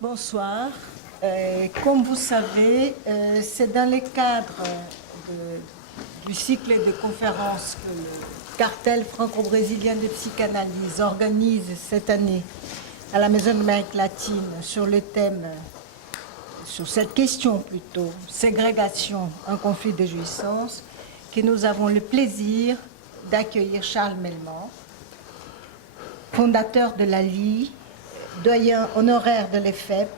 Bonsoir. Comme vous savez, c'est dans le cadre du cycle de conférences que le cartel franco-brésilien de psychanalyse organise cette année à la Maison de l'Amérique latine sur le thème, sur cette question plutôt, ségrégation, un conflit de jouissance, que nous avons le plaisir d'accueillir Charles Melman, fondateur de la LI, doyen honoraire de l'EFEP,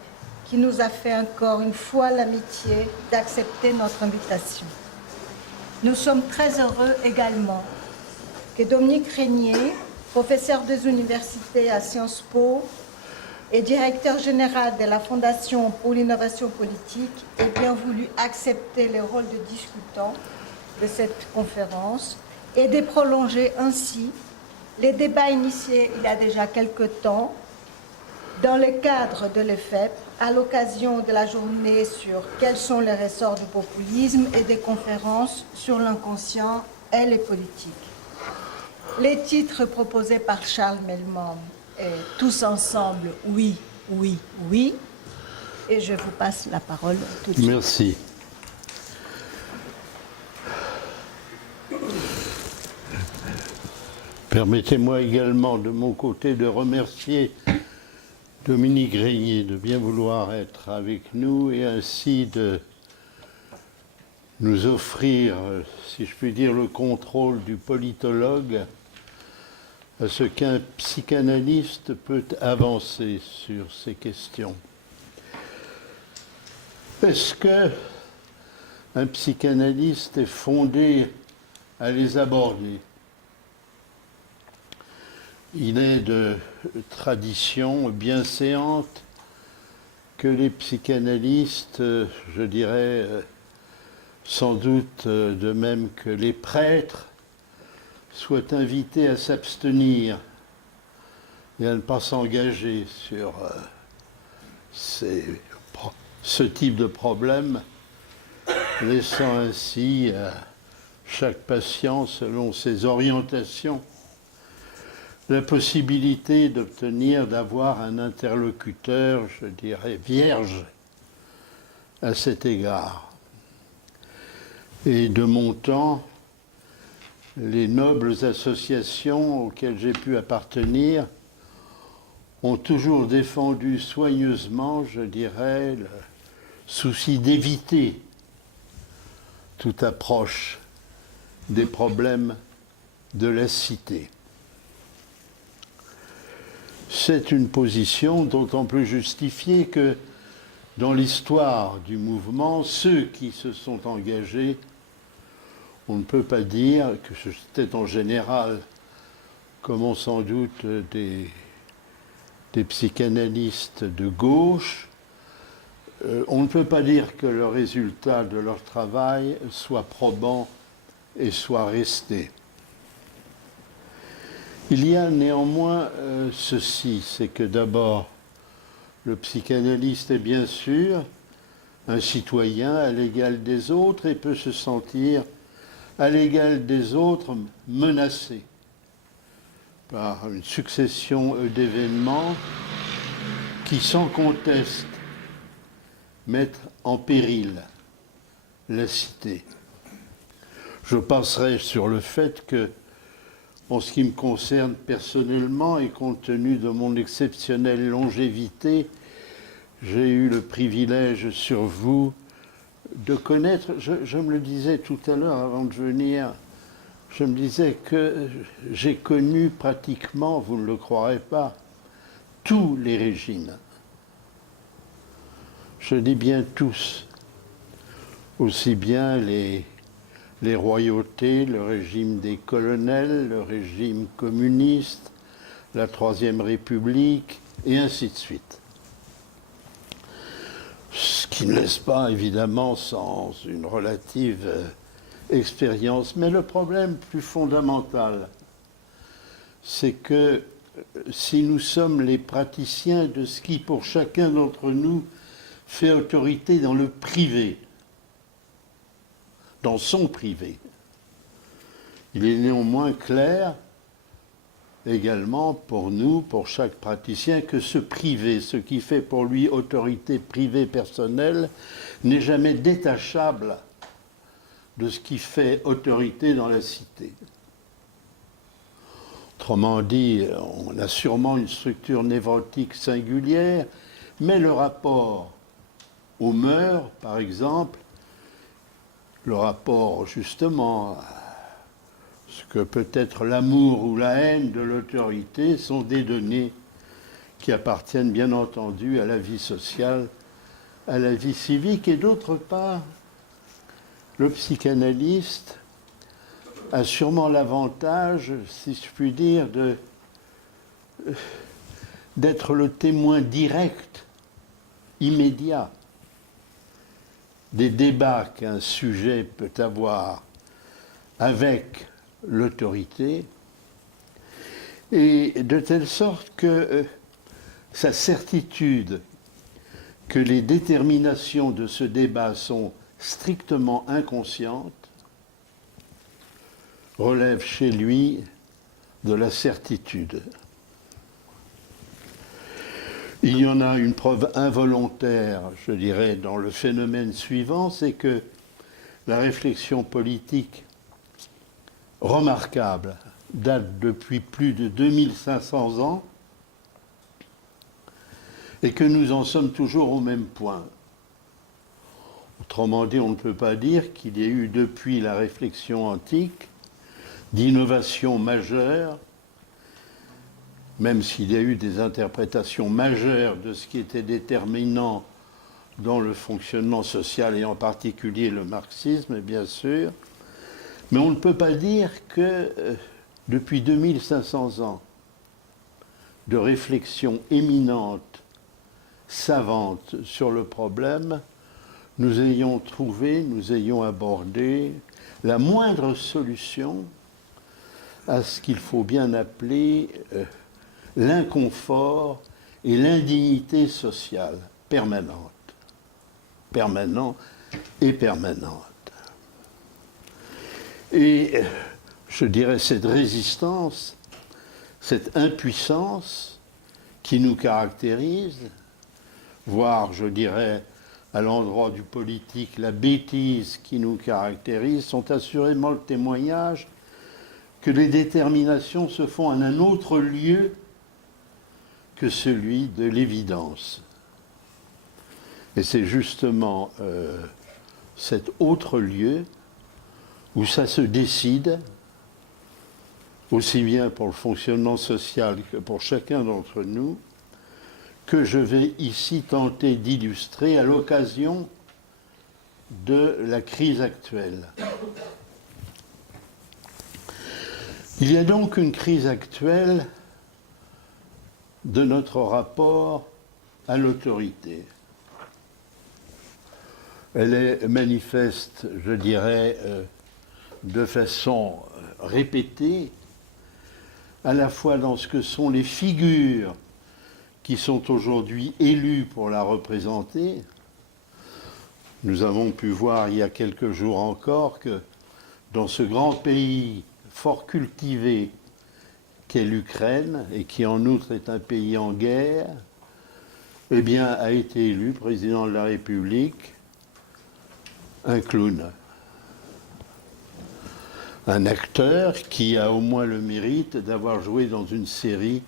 qui nous a fait encore une fois l'amitié d'accepter notre invitation. Nous sommes très heureux également que Dominique Régnier, professeur des universités à Sciences Po et directeur général de la Fondation pour l'innovation politique, ait bien voulu accepter le rôle de discutant de cette conférence et de prolonger ainsi les débats initiés il y a déjà quelque temps dans le cadre de l'EFEP, à l'occasion de la journée sur quels sont les ressorts du populisme et des conférences sur l'inconscient et les politiques. Les titres proposés par Charles Melman est Tous ensemble, oui, oui, oui. Et je vous passe la parole tout de suite. Merci. Permettez-moi également de mon côté de remercier Dominique Régnier de bien vouloir être avec nous et ainsi de nous offrir, si je puis dire, le contrôle du politologue à ce qu'un psychanalyste peut avancer sur ces questions. Est-ce qu'un psychanalyste est fondé à les aborder ? Il est de tradition bienséante que les psychanalystes, je dirais sans doute de même que les prêtres, soient invités à s'abstenir et à ne pas s'engager sur ce type de problème, laissant ainsi à chaque patient, selon ses orientations, la possibilité d'avoir un interlocuteur, je dirais, vierge à cet égard. Et de mon temps, les nobles associations auxquelles j'ai pu appartenir ont toujours défendu soigneusement, je dirais, le souci d'éviter toute approche des problèmes de la cité. C'est une position d'autant plus justifiée que dans l'histoire du mouvement, ceux qui se sont engagés, on ne peut pas dire que c'était en général, comme on sans doute des psychanalystes de gauche, on ne peut pas dire que le résultat de leur travail soit probant et soit resté. Il y a néanmoins ceci, c'est que d'abord, le psychanalyste est bien sûr un citoyen à l'égal des autres et peut se sentir à l'égal des autres menacé par une succession d'événements qui, sans conteste, mettent en péril la cité. Je passerai sur le fait que, en ce qui me concerne personnellement et compte tenu de mon exceptionnelle longévité, j'ai eu le privilège sur vous de connaître, je me le disais tout à l'heure avant de venir, je me disais que j'ai connu pratiquement, vous ne le croirez pas, tous les régimes. Je dis bien tous, aussi bien les royautés, le régime des colonels, le régime communiste, la Troisième République, et ainsi de suite. Ce qui ne laisse pas, évidemment, sans une relative expérience. Mais le problème plus fondamental, c'est que si nous sommes les praticiens de ce qui, pour chacun d'entre nous, fait autorité dans le privé, dans son privé, il est néanmoins clair également pour nous, pour chaque praticien, que ce privé, ce qui fait pour lui autorité privée personnelle, n'est jamais détachable de ce qui fait autorité dans la cité. Autrement dit, on a sûrement une structure névrotique singulière, mais le rapport aux mœurs, par exemple, le rapport justement à ce que peut être l'amour ou la haine de l'autorité sont des données qui appartiennent bien entendu à la vie sociale, à la vie civique. Et d'autre part, le psychanalyste a sûrement l'avantage, si je puis dire, d'être le témoin direct, immédiat, des débats qu'un sujet peut avoir avec l'autorité, et de telle sorte que sa certitude que les déterminations de ce débat sont strictement inconscientes relève chez lui de la certitude. Il y en a une preuve involontaire, je dirais, dans le phénomène suivant, c'est que la réflexion politique remarquable date depuis plus de 2500 ans et que nous en sommes toujours au même point. Autrement dit, on ne peut pas dire qu'il y ait eu depuis la réflexion antique d'innovation majeure, même s'il y a eu des interprétations majeures de ce qui était déterminant dans le fonctionnement social et en particulier le marxisme, bien sûr, mais on ne peut pas dire que depuis 2500 ans de réflexion éminente, savante sur le problème, nous ayons trouvé, nous ayons abordé la moindre solution à ce qu'il faut bien appeler l'inconfort et l'indignité sociale permanente. Permanent et permanente. Et je dirais cette résistance, cette impuissance qui nous caractérise, voire je dirais à l'endroit du politique la bêtise qui nous caractérise, sont assurément le témoignage que les déterminations se font en un autre lieu que celui de l'évidence. Et c'est justement cet autre lieu où ça se décide, aussi bien pour le fonctionnement social que pour chacun d'entre nous, que je vais ici tenter d'illustrer à l'occasion de la crise actuelle. Il y a donc une crise actuelle de notre rapport à l'autorité. Elle est manifeste, je dirais, de façon répétée, à la fois dans ce que sont les figures qui sont aujourd'hui élues pour la représenter. Nous avons pu voir il y a quelques jours encore que dans ce grand pays fort cultivé qu'est l'Ukraine, et qui en outre est un pays en guerre, eh bien, a été élu président de la République un clown. Un acteur qui a au moins le mérite d'avoir joué dans une série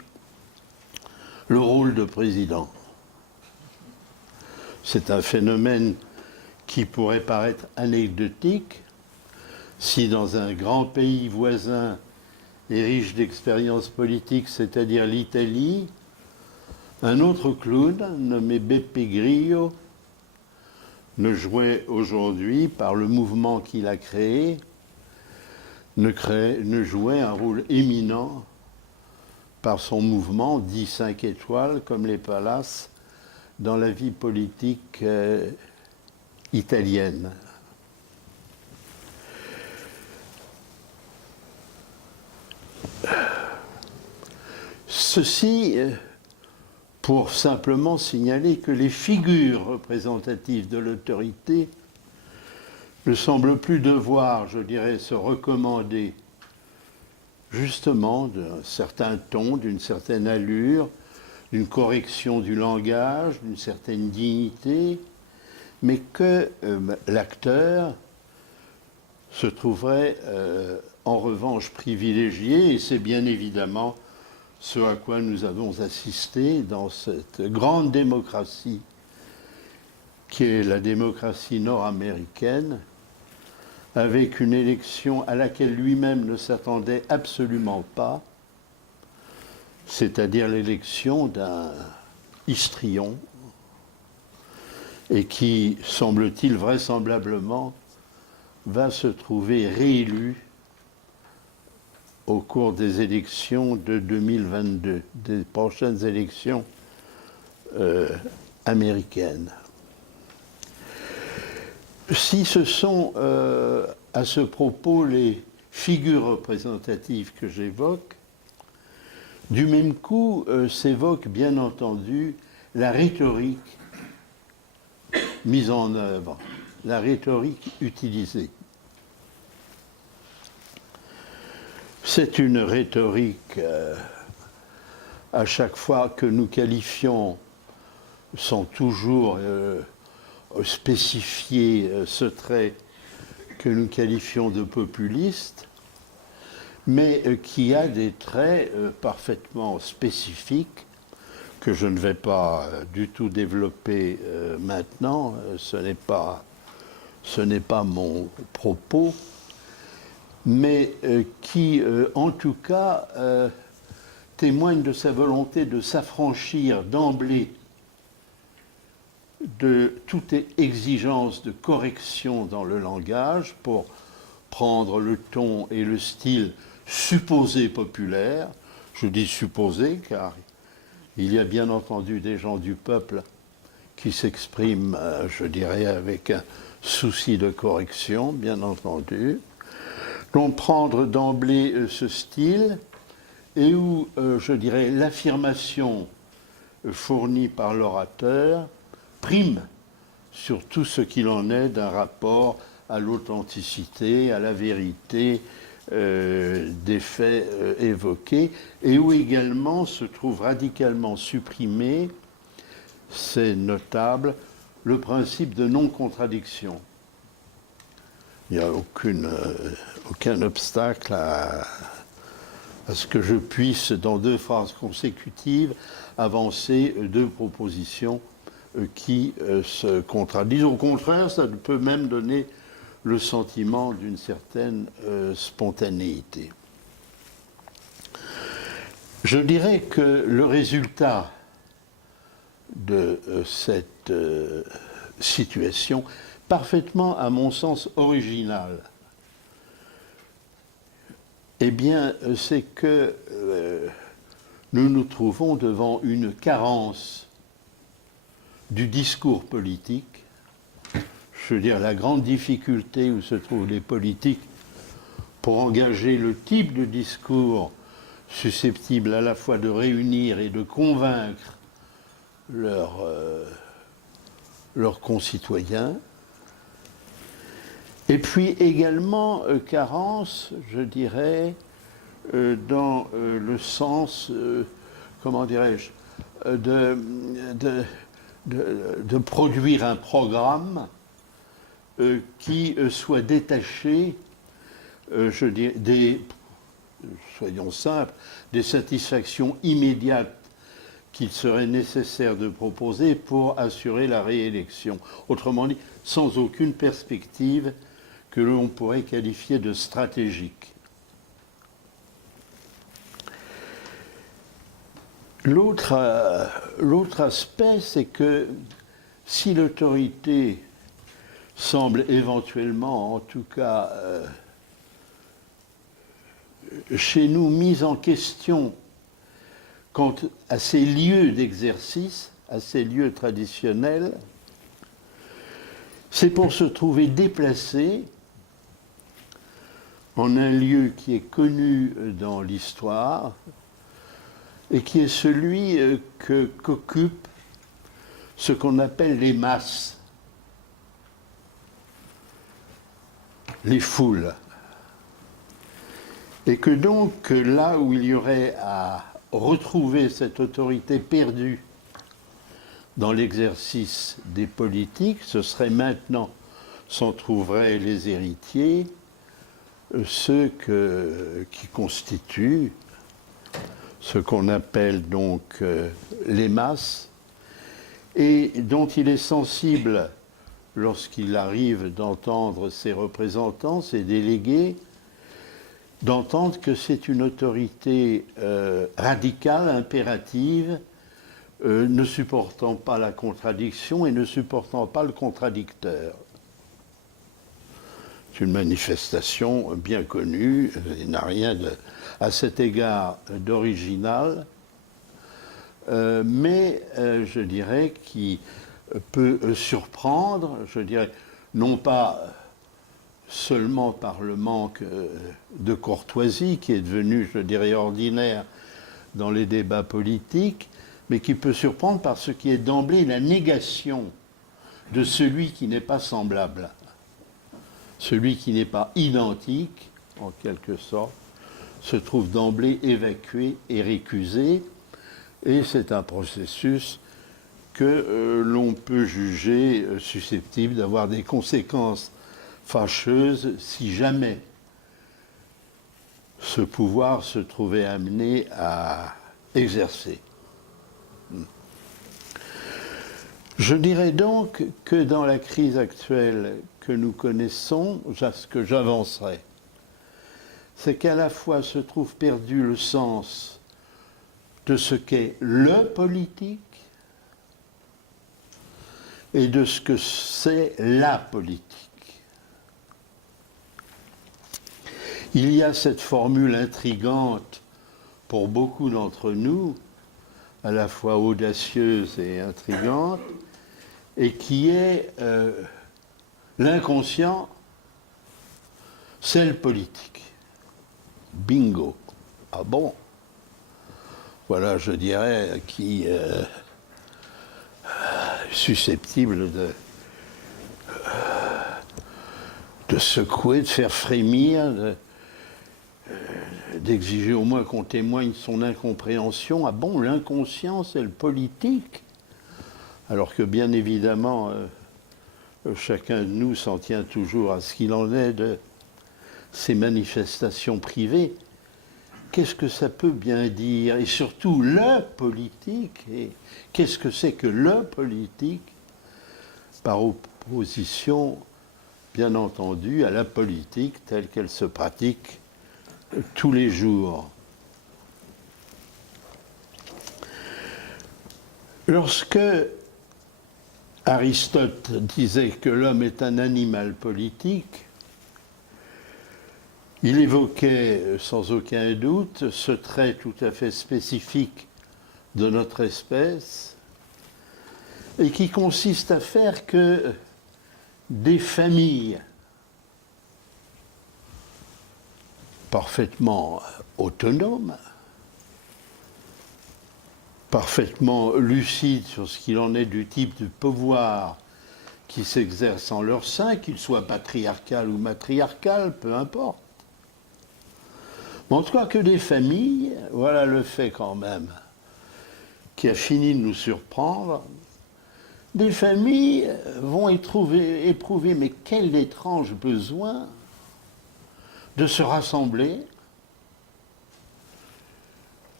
le rôle de président. C'est un phénomène qui pourrait paraître anecdotique si dans un grand pays voisin et riche d'expérience politique, c'est-à-dire l'Italie, un autre clown nommé Beppe Grillo ne jouait aujourd'hui, par le mouvement qu'il a créé, ne jouait un rôle éminent par son mouvement dit 5 étoiles, comme les palaces, dans la vie politique italienne. Ceci pour simplement signaler que les figures représentatives de l'autorité ne semblent plus devoir, je dirais, se recommander justement d'un certain ton, d'une certaine allure, d'une correction du langage, d'une certaine dignité, mais que l'acteur se trouverait en revanche privilégié, et c'est bien évidemment ce à quoi nous avons assisté dans cette grande démocratie qui est la démocratie nord-américaine, avec une élection à laquelle lui-même ne s'attendait absolument pas, c'est-à-dire l'élection d'un histrion, et qui, semble-t-il, vraisemblablement, va se trouver réélu au cours des élections de 2022, des prochaines élections américaines. Si ce sont à ce propos les figures représentatives que j'évoque, du même coup s'évoque bien entendu la rhétorique mise en œuvre, la rhétorique utilisée. C'est une rhétorique à chaque fois que nous qualifions, sans toujours spécifier ce trait que nous qualifions de populiste, mais qui a des traits parfaitement spécifiques que je ne vais pas du tout développer maintenant, ce n'est pas mon propos, mais qui, en tout cas, témoigne de sa volonté de s'affranchir d'emblée de toute exigence de correction dans le langage pour prendre le ton et le style supposé populaire. Je dis supposé car il y a bien entendu des gens du peuple qui s'expriment, je dirais, avec un souci de correction, bien entendu. Donc prendre d'emblée ce style et où, je dirais, l'affirmation fournie par l'orateur prime sur tout ce qu'il en est d'un rapport à l'authenticité, à la vérité des faits évoqués, et où également se trouve radicalement supprimé, c'est notable, le principe de non-contradiction. Il n'y a aucun obstacle à ce que je puisse, dans 2 phrases consécutives, avancer 2 propositions qui se contradisent. Au contraire, ça peut même donner le sentiment d'une certaine spontanéité. Je dirais que le résultat de cette situation, parfaitement, à mon sens, originale, eh bien, c'est que nous nous trouvons devant une carence du discours politique. Je veux dire, la grande difficulté où se trouvent les politiques pour engager le type de discours susceptible à la fois de réunir et de convaincre leurs concitoyens. Et puis également carence, je dirais, dans le sens, comment dirais-je, de produire un programme qui soit détaché, je dirais, soyons simples, des satisfactions immédiates qu'il serait nécessaire de proposer pour assurer la réélection. Autrement dit, sans aucune perspective que l'on pourrait qualifier de stratégique. L'autre aspect, c'est que si l'autorité semble éventuellement, en tout cas chez nous, mise en question quant à ces lieux d'exercice, à ces lieux traditionnels, c'est pour se trouver déplacé en un lieu qui est connu dans l'histoire et qui est celui qu'occupent ce qu'on appelle les masses, les foules. Et que donc, là où il y aurait à retrouver cette autorité perdue dans l'exercice des politiques, ce serait maintenant, s'en trouveraient les héritiers, ceux qui constituent ce qu'on appelle donc les masses, et dont il est sensible, lorsqu'il arrive d'entendre ses représentants, ses délégués, d'entendre que c'est une autorité radicale, impérative, ne supportant pas la contradiction et ne supportant pas le contradicteur. C'est une manifestation bien connue, il n'a rien à cet égard d'original, mais je dirais qui peut surprendre, je dirais, non pas seulement par le manque de courtoisie qui est devenu, je dirais, ordinaire dans les débats politiques, mais qui peut surprendre par ce qui est d'emblée la négation de celui qui n'est pas semblable, celui qui n'est pas identique, en quelque sorte, se trouve d'emblée évacué et récusé, et c'est un processus que l'on peut juger susceptible d'avoir des conséquences fâcheuse si jamais ce pouvoir se trouvait amené à exercer. Je dirais donc que dans la crise actuelle que nous connaissons, ce que j'avancerai, c'est qu'à la fois se trouve perdu le sens de ce qu'est le politique et de ce que c'est la politique. Il y a cette formule intrigante pour beaucoup d'entre nous, à la fois audacieuse et intrigante, et qui est l'inconscient, c'est le politique. Bingo. Ah bon? Voilà, je dirais, qui est susceptible de secouer, de faire frémir, d'exiger au moins qu'on témoigne son incompréhension. Ah bon, l'inconscient, c'est le politique? Alors que bien évidemment, chacun de nous s'en tient toujours à ce qu'il en est de ces manifestations privées. Qu'est-ce que ça peut bien dire? Et surtout, le politique, et qu'est-ce que c'est que le politique? Par opposition, bien entendu, à la politique telle qu'elle se pratique tous les jours. Lorsque Aristote disait que l'homme est un animal politique, il évoquait sans aucun doute ce trait tout à fait spécifique de notre espèce et qui consiste à faire que des familles parfaitement autonomes, parfaitement lucides sur ce qu'il en est du type de pouvoir qui s'exerce en leur sein, qu'il soit patriarcal ou matriarcal, peu importe. Mais en tout cas que des familles, voilà le fait quand même qui a fini de nous surprendre, des familles vont éprouver mais quel étrange besoin de se rassembler,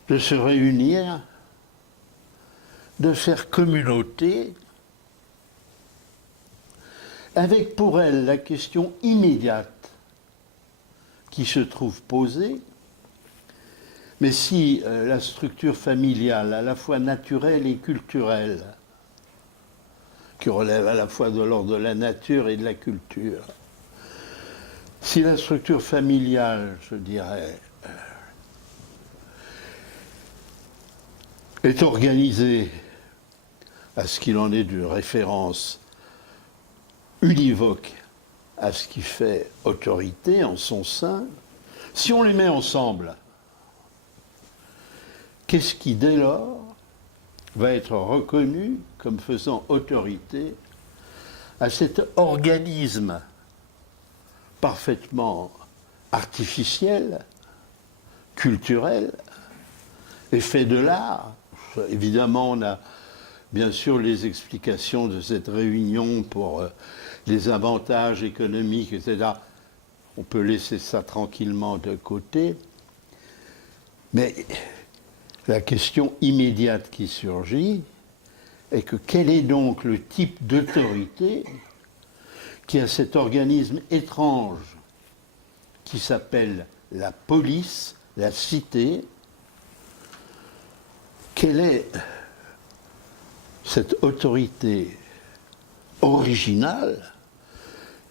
de se réunir, de faire communauté, avec pour elles la question immédiate qui se trouve posée, mais si la structure familiale, à la fois naturelle et culturelle, qui relève à la fois de l'ordre de la nature et de la culture, si la structure familiale, je dirais, est organisée à ce qu'il en est de référence univoque à ce qui fait autorité en son sein, si on les met ensemble, qu'est-ce qui dès lors va être reconnu comme faisant autorité à cet organisme parfaitement artificiel, culturel et fait de l'art. Évidemment, on a bien sûr les explications de cette réunion pour les avantages économiques, etc. On peut laisser ça tranquillement de côté. Mais la question immédiate qui surgit est que quel est donc le type d'autorité qui a cet organisme étrange qui s'appelle la police, la cité. Quelle est cette autorité originale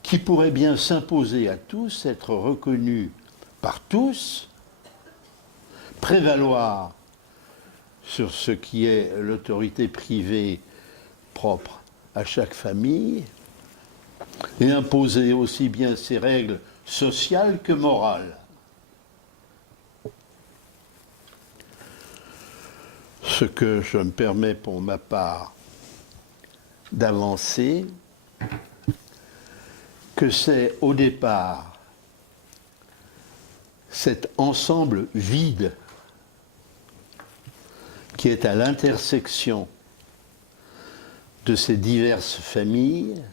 qui pourrait bien s'imposer à tous, être reconnue par tous, prévaloir sur ce qui est l'autorité privée propre à chaque famille et imposer aussi bien ses règles sociales que morales. Ce que je me permets pour ma part d'avancer, que c'est au départ cet ensemble vide qui est à l'intersection de ces diverses familles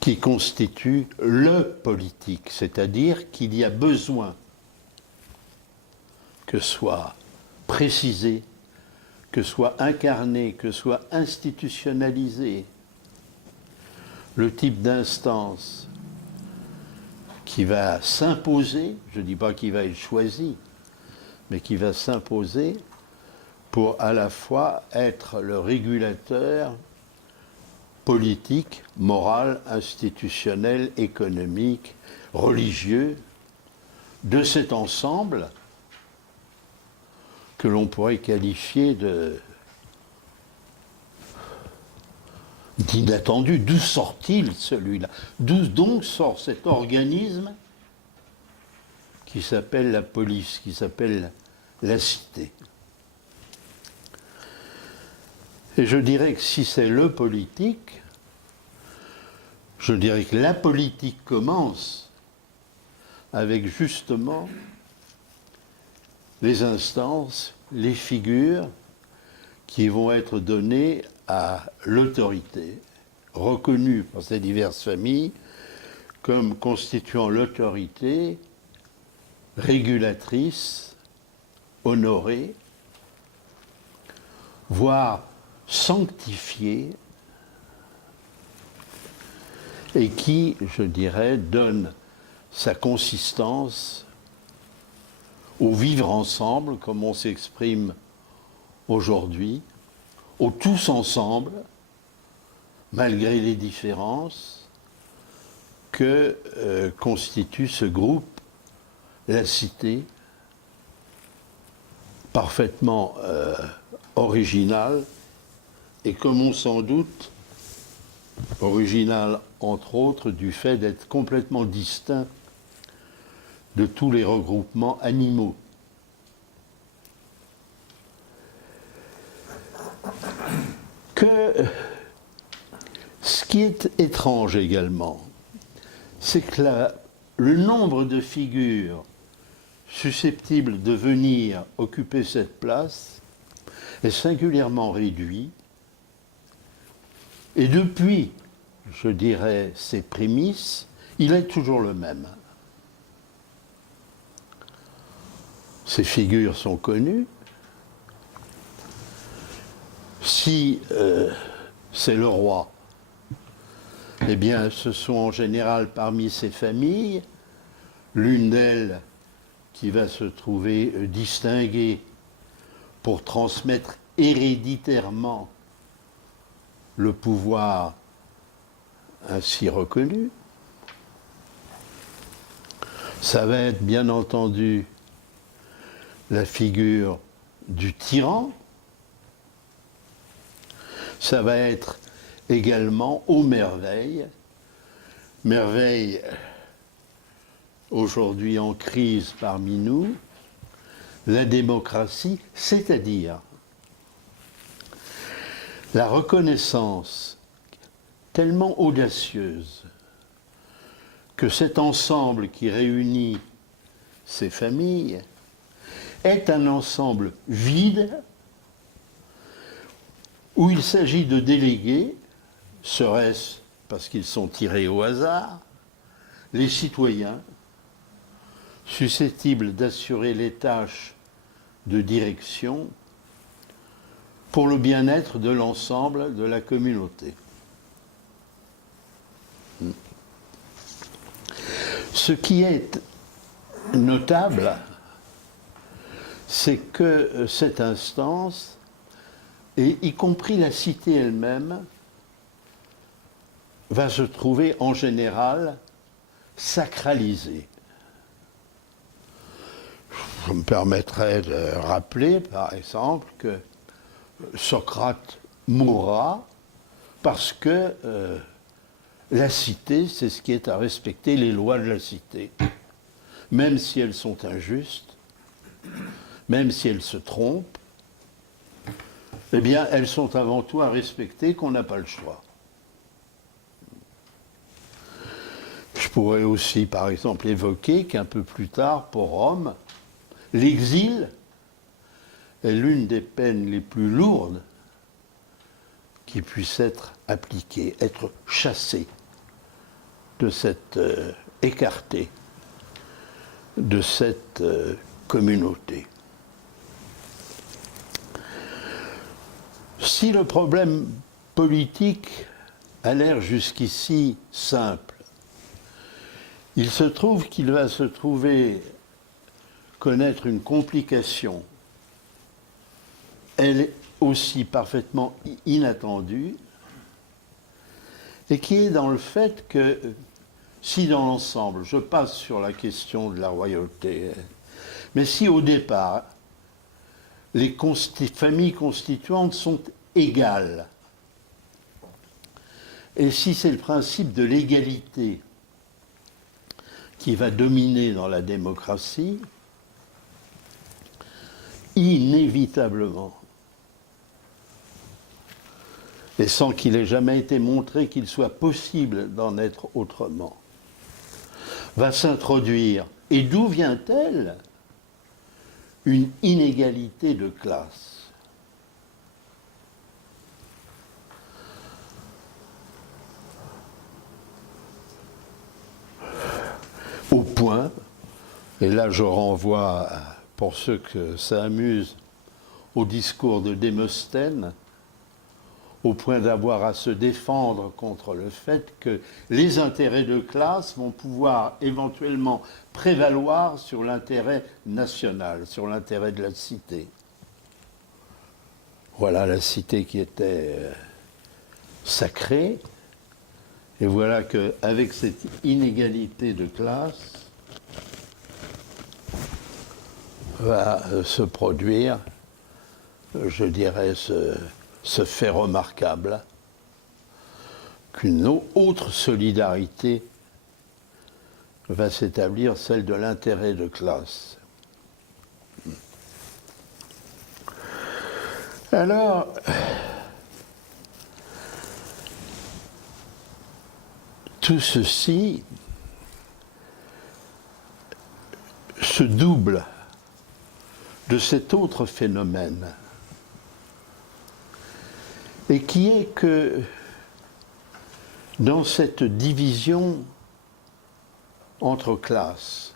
qui constitue le politique, c'est-à-dire qu'il y a besoin que soit précisé, que soit incarné, que soit institutionnalisé le type d'instance qui va s'imposer, je ne dis pas qu'il va être choisi, mais qui va s'imposer pour à la fois être le régulateur politique, moral, institutionnel, économique, religieux de cet ensemble que l'on pourrait qualifier d'inattendu. D'où sort-il celui-là? D'où donc sort cet organisme qui s'appelle la police, qui s'appelle la cité? Et je dirais que si c'est le politique, je dirais que la politique commence avec justement les instances, les figures qui vont être données à l'autorité, reconnue par ces diverses familles comme constituant l'autorité régulatrice, honorée, voire sanctifiée, et qui, je dirais, donne sa consistance au vivre ensemble, comme on s'exprime aujourd'hui, au tous ensemble, malgré les différences, que constitue ce groupe, la cité, parfaitement original, et comme on s'en doute, original entre autres du fait d'être complètement distinct de tous les regroupements animaux. Ce qui est étrange également, c'est que le nombre de figures susceptibles de venir occuper cette place est singulièrement réduit. Et depuis, je dirais, ses prémices, il est toujours le même. Ces figures sont connues. Si c'est le roi, eh bien, ce sont en général parmi ces familles, l'une d'elles qui va se trouver distinguée pour transmettre héréditairement le pouvoir ainsi reconnu. Ça va être bien entendu la figure du tyran. Ça va être également aux merveilles, merveille aujourd'hui en crise parmi nous, la démocratie, c'est-à-dire la reconnaissance tellement audacieuse que cet ensemble qui réunit ses familles, est un ensemble vide où il s'agit de déléguer, serait-ce parce qu'ils sont tirés au hasard, les citoyens susceptibles d'assurer les tâches de direction pour le bien-être de l'ensemble de la communauté. Ce qui est notable, c'est que cette instance, et y compris la cité elle-même, va se trouver en général sacralisée. Je me permettrai de rappeler, par exemple, que Socrate mourra parce que la cité, c'est ce qui est à respecter, les lois de la cité. Même si elles sont injustes, même si elles se trompent, eh bien, elles sont avant tout à respecter, qu'on n'a pas le choix. Je pourrais aussi, par exemple, évoquer qu'un peu plus tard, pour Rome, l'exil est l'une des peines les plus lourdes qui puissent être appliquées, être chassé de cette écarté de cette communauté. Si le problème politique a l'air jusqu'ici simple, il se trouve qu'il va se trouver connaître une complication, elle est aussi parfaitement inattendue, et qui est dans le fait que si dans l'ensemble, je passe sur la question de la royauté, mais si au départ, les familles constituantes sont égales, et si c'est le principe de l'égalité qui va dominer dans la démocratie, inévitablement, et sans qu'il ait jamais été montré qu'il soit possible d'en être autrement, va s'introduire. Et d'où vient-elle? Une inégalité de classe. Au point, et là je renvoie, pour ceux que ça amuse, au discours de Démosthène, au point d'avoir à se défendre contre le fait que les intérêts de classe vont pouvoir éventuellement prévaloir sur l'intérêt national, sur l'intérêt de la cité. Voilà la cité qui était sacrée, et voilà qu'avec cette inégalité de classe va se produire, je dirais, ce fait remarquable qu'une autre solidarité va s'établir, celle de l'intérêt de classe. Alors, tout ceci se double de cet autre phénomène, et qui est que dans cette division entre classes,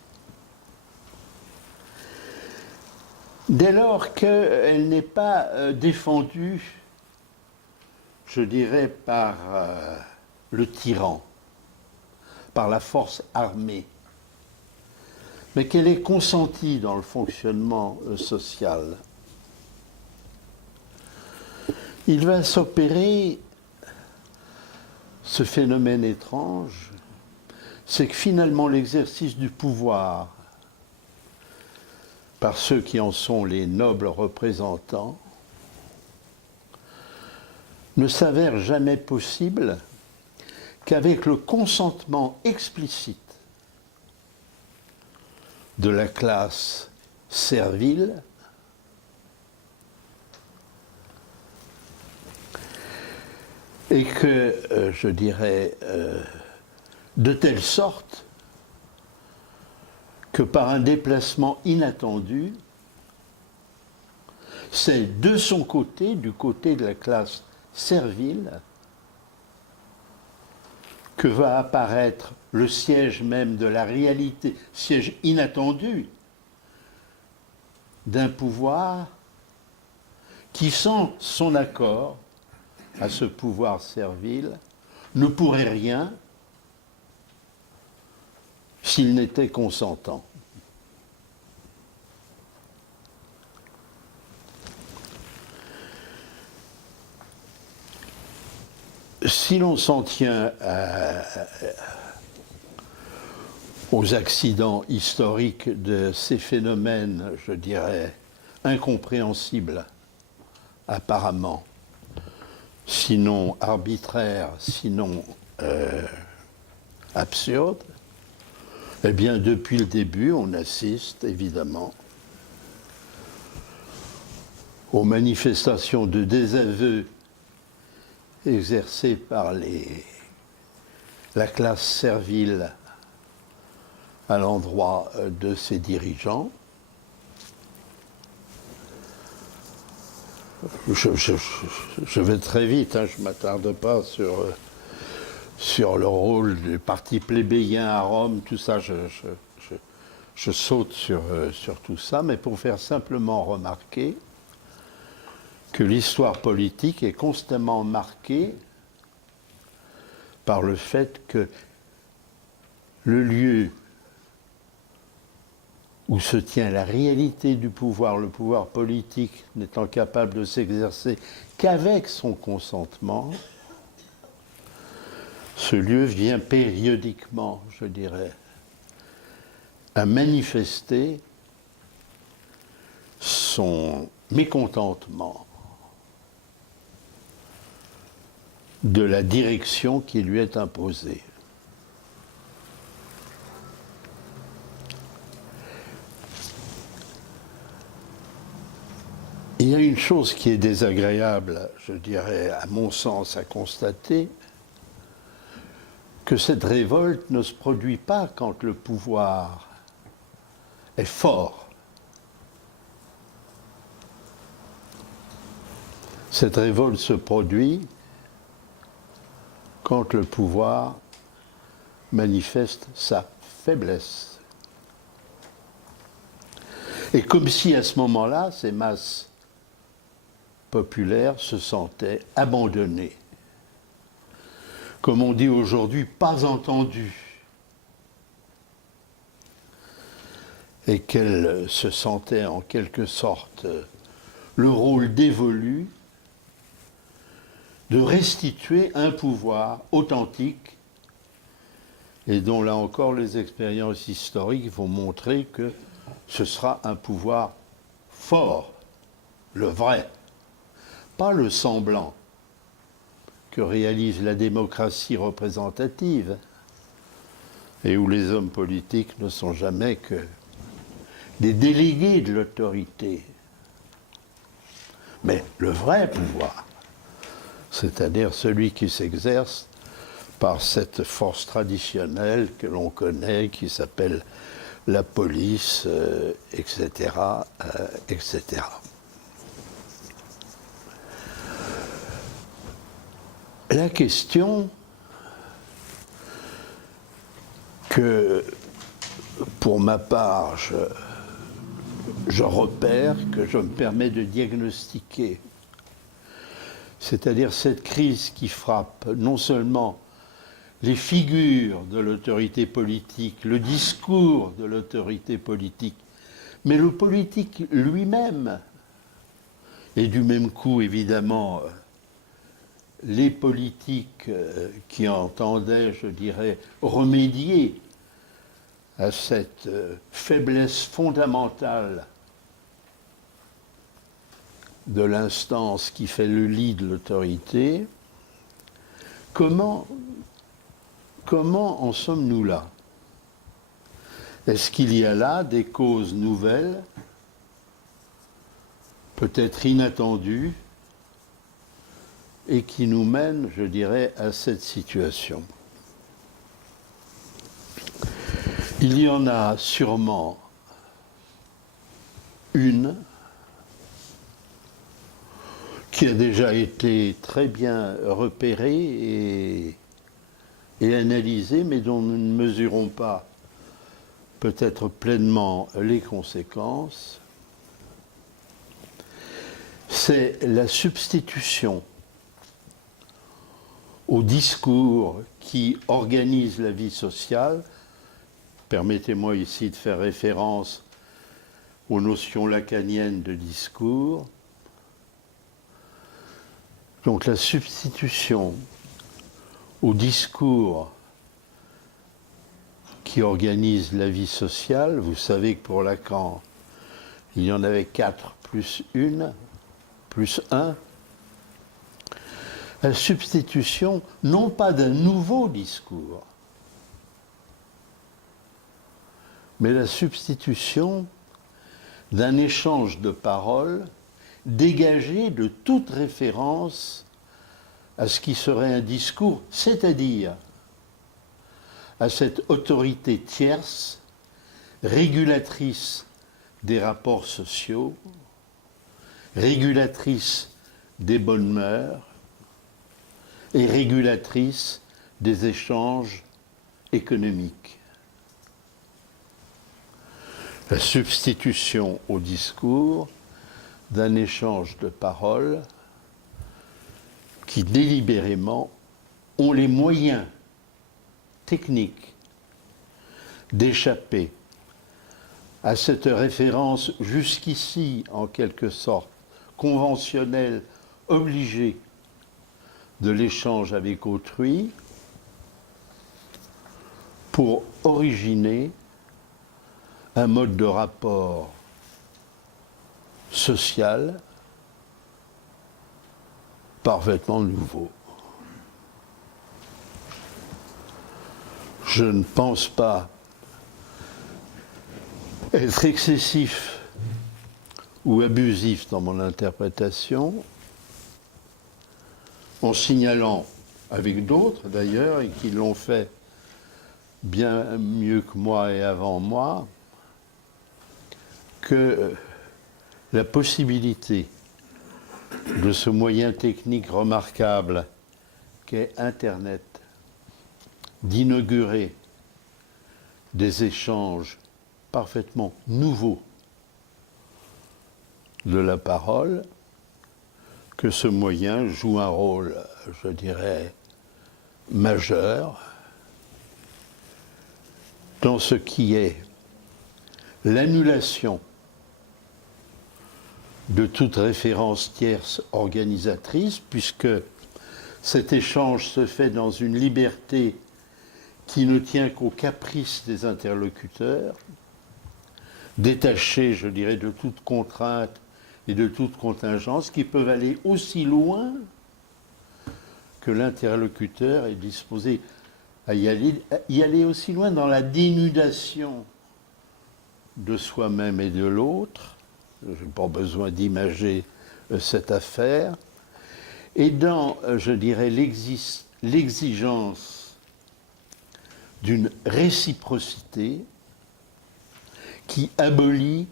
dès lors qu'elle n'est pas défendue, je dirais, par le tyran, par la force armée, mais qu'elle est consentie dans le fonctionnement social, il va s'opérer ce phénomène étrange, c'est que finalement l'exercice du pouvoir par ceux qui en sont les nobles représentants ne s'avère jamais possible qu'avec le consentement explicite de la classe servile et que, je dirais, de telle sorte que par un déplacement inattendu, c'est de son côté, du côté de la classe servile, que va apparaître le siège même de la réalité, siège inattendu d'un pouvoir qui, sans son accord à ce pouvoir servile, ne pourrait rien s'il n'était consentant. Si l'on s'en tient aux accidents historiques de ces phénomènes, je dirais, incompréhensibles, apparemment, sinon arbitraires, sinon absurdes, eh bien, depuis le début, on assiste, évidemment, aux manifestations de désaveu exercées par la classe servile à l'endroit de ses dirigeants. Je vais très vite, hein, je ne m'attarde pas sur le rôle du parti plébéien à Rome, tout ça, je saute sur tout ça, mais pour faire simplement remarquer que l'histoire politique est constamment marquée par le fait que le lieu où se tient la réalité du pouvoir, le pouvoir politique n'étant capable de s'exercer qu'avec son consentement, ce lieu vient périodiquement, je dirais, à manifester son mécontentement de la direction qui lui est imposée. Il y a une chose qui est désagréable, je dirais, à mon sens, à constater, que cette révolte ne se produit pas quand le pouvoir est fort. Cette révolte se produit quand le pouvoir manifeste sa faiblesse. Et comme si à ce moment-là, ces masses populaires se sentaient abandonnées. Comme on dit aujourd'hui, pas entendues. Et qu'elles se sentaient en quelque sorte le rôle dévolu de restituer un pouvoir authentique et dont là encore les expériences historiques vont montrer que ce sera un pouvoir fort, le vrai, pas le semblant que réalise la démocratie représentative et où les hommes politiques ne sont jamais que des délégués de l'autorité, mais le vrai pouvoir, c'est-à-dire celui qui s'exerce par cette force traditionnelle que l'on connaît, qui s'appelle la police, etc., etc. La question que, pour ma part, je repère, que je me permets de diagnostiquer, c'est-à-dire cette crise qui frappe non seulement les figures de l'autorité politique, le discours de l'autorité politique, mais le politique lui-même, et du même coup, évidemment, les politiques qui entendaient, je dirais, remédier à cette faiblesse fondamentale de l'instance qui fait le lit de l'autorité, comment en sommes-nous là? Est-ce qu'il y a là des causes nouvelles, peut-être inattendues, et qui nous mènent, je dirais, à cette situation? Il y en a sûrement une qui a déjà été très bien repérée et analysée, mais dont nous ne mesurons pas peut-être pleinement les conséquences. C'est la substitution au discours qui organise la vie sociale. Permettez-moi ici de faire référence aux notions lacaniennes de discours. Donc la substitution au discours qui organise la vie sociale, vous savez que pour Lacan, il y en avait 4 plus 1, plus 1. La substitution, non pas d'un nouveau discours, mais la substitution d'un échange de paroles dégagé de toute référence à ce qui serait un discours, c'est-à-dire à cette autorité tierce, régulatrice des rapports sociaux, régulatrice des bonnes mœurs et régulatrice des échanges économiques. La substitution au discours d'un échange de paroles qui délibérément ont les moyens techniques d'échapper à cette référence jusqu'ici, en quelque sorte, conventionnelle, obligée de l'échange avec autrui, pour originer un mode de rapport social parfaitement nouveau. Je ne pense pas être excessif ou abusif dans mon interprétation, en signalant, avec d'autres d'ailleurs, et qui l'ont fait bien mieux que moi et avant moi, que la possibilité de ce moyen technique remarquable qu'est Internet d'inaugurer des échanges parfaitement nouveaux de la parole, que ce moyen joue un rôle, je dirais, majeur dans ce qui est l'annulation de toute référence tierce organisatrice, puisque cet échange se fait dans une liberté qui ne tient qu'au caprice des interlocuteurs, détachés, je dirais, de toute contrainte et de toute contingence, qui peuvent aller aussi loin que l'interlocuteur est disposé à y aller aussi loin dans la dénudation de soi-même et de l'autre. Je n'ai pas besoin d'imager cette affaire. Et dans, je dirais, l'exigence d'une réciprocité qui abolit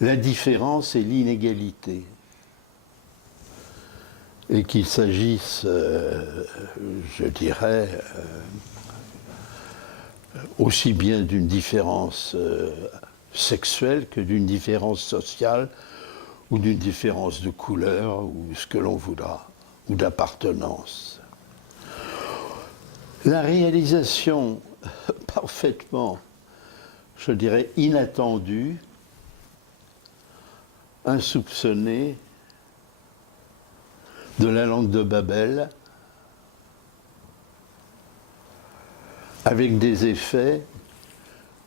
la différence et l'inégalité. Et qu'il s'agisse, je dirais, aussi bien d'une différence sexuelle que d'une différence sociale ou d'une différence de couleur ou ce que l'on voudra, ou d'appartenance. La réalisation parfaitement, je dirais, inattendue, insoupçonnée de la langue de Babel, avec des effets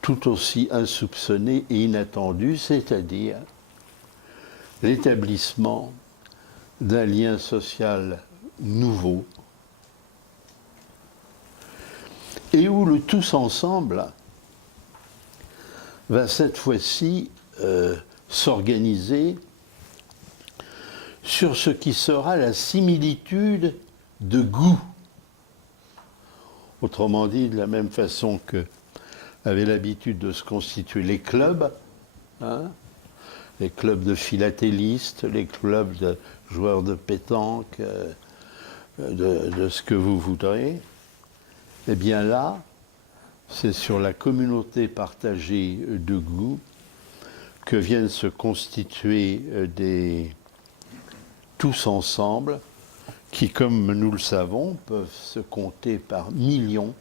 tout aussi insoupçonnés et inattendus, c'est-à-dire l'établissement d'un lien social nouveau et où le tous ensemble va cette fois-ci s'organiser sur ce qui sera la similitude de goût. Autrement dit, de la même façon que avait l'habitude de se constituer les clubs, hein, les clubs de philatélistes, les clubs de joueurs de pétanque, de ce que vous voudrez. Eh bien là, c'est sur la communauté partagée de goût que viennent se constituer tous ensemble, qui, comme nous le savons, peuvent se compter par millions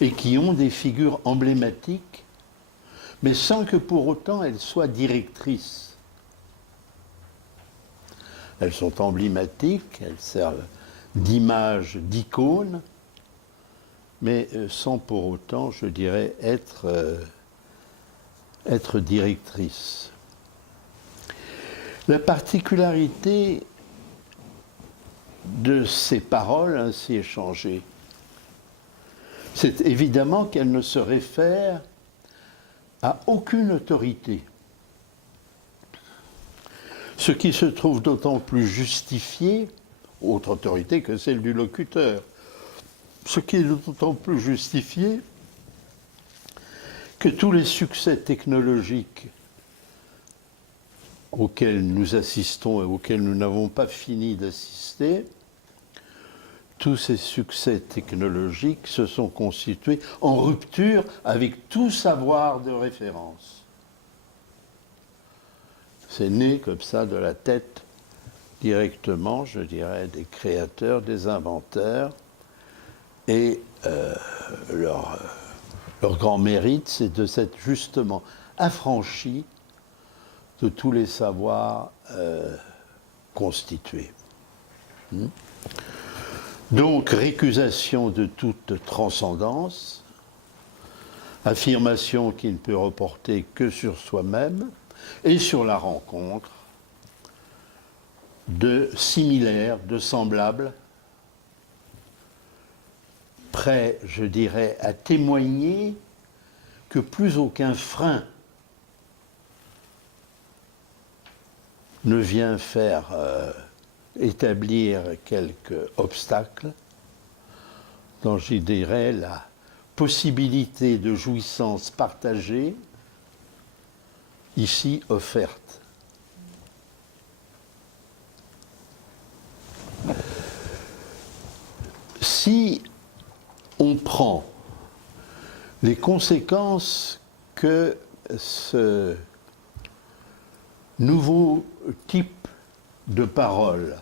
et qui ont des figures emblématiques, mais sans que pour autant elles soient directrices. Elles sont emblématiques, elles servent d'image, d'icône, mais sans pour autant, je dirais, être directrices. La particularité de ces paroles ainsi échangées, c'est évidemment qu'elles ne se réfèrent à aucune autorité. Ce qui se trouve d'autant plus justifié, autre autorité que celle du locuteur, ce qui est d'autant plus justifié que tous les succès technologiques auxquels nous assistons et auxquels nous n'avons pas fini d'assister, tous ces succès technologiques se sont constitués en rupture avec tout savoir de référence. C'est né comme ça de la tête directement, je dirais, des créateurs, des inventeurs, et leur grand mérite, c'est de s'être justement affranchis de tous les savoirs constitués. Donc, récusation de toute transcendance, affirmation qui ne peut reporter que sur soi-même et sur la rencontre de similaires, de semblables, prêts, je dirais, à témoigner que plus aucun frein ne vient faire établir quelque obstacle dans, je dirais, la possibilité de jouissance partagée ici offerte. Si on prend les conséquences que ce nouveau type de parole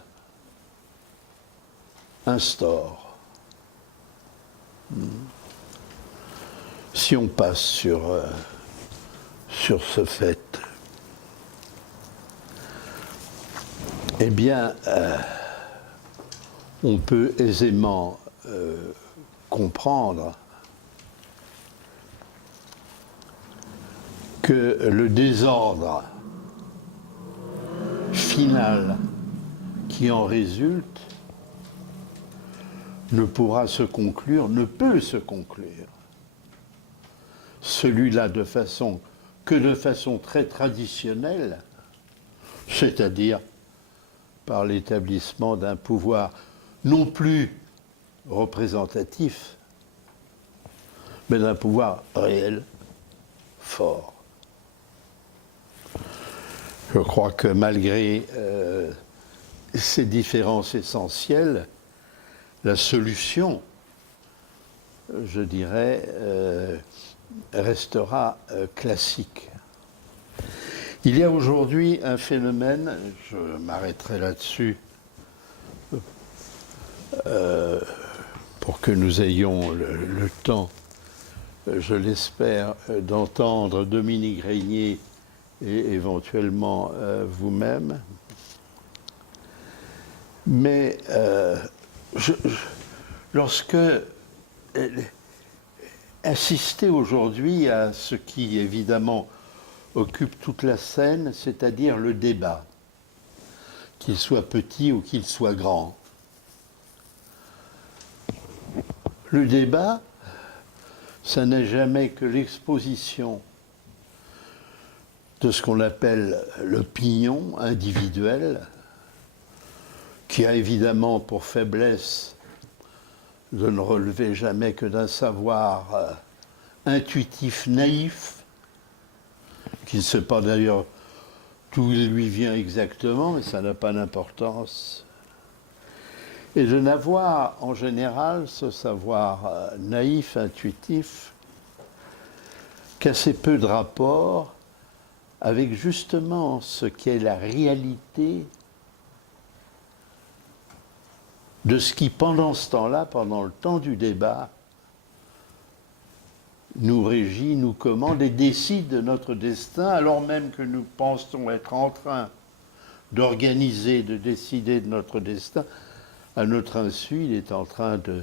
instaure, si on passe sur ce fait, eh bien, on peut aisément comprendre que le désordre final qui en résulte ne pourra se conclure, ne peut se conclure, celui-là de façon très traditionnelle, c'est-à-dire par l'établissement d'un pouvoir non plus représentatif, mais d'un pouvoir réel, fort. Je crois que malgré ces différences essentielles, la solution, je dirais, restera classique. Il y a aujourd'hui un phénomène, je m'arrêterai là-dessus, pour que nous ayons le temps, je l'espère, d'entendre Dominique Régnier et éventuellement vous-même. Mais lorsque assister aujourd'hui à ce qui évidemment occupe toute la scène, c'est-à-dire le débat, qu'il soit petit ou qu'il soit grand. Le débat, ça n'est jamais que l'exposition de ce qu'on appelle l'opinion individuelle, qui a évidemment pour faiblesse de ne relever jamais que d'un savoir intuitif naïf, qui ne sait pas d'ailleurs d'où il lui vient exactement, mais ça n'a pas d'importance. Et de n'avoir en général ce savoir naïf, intuitif, qu'assez peu de rapport avec justement ce qu'est la réalité de ce qui, pendant ce temps-là, pendant le temps du débat, nous régit, nous commande et décide de notre destin, alors même que nous pensons être en train d'organiser, de décider de notre destin. À notre insu, il est en train de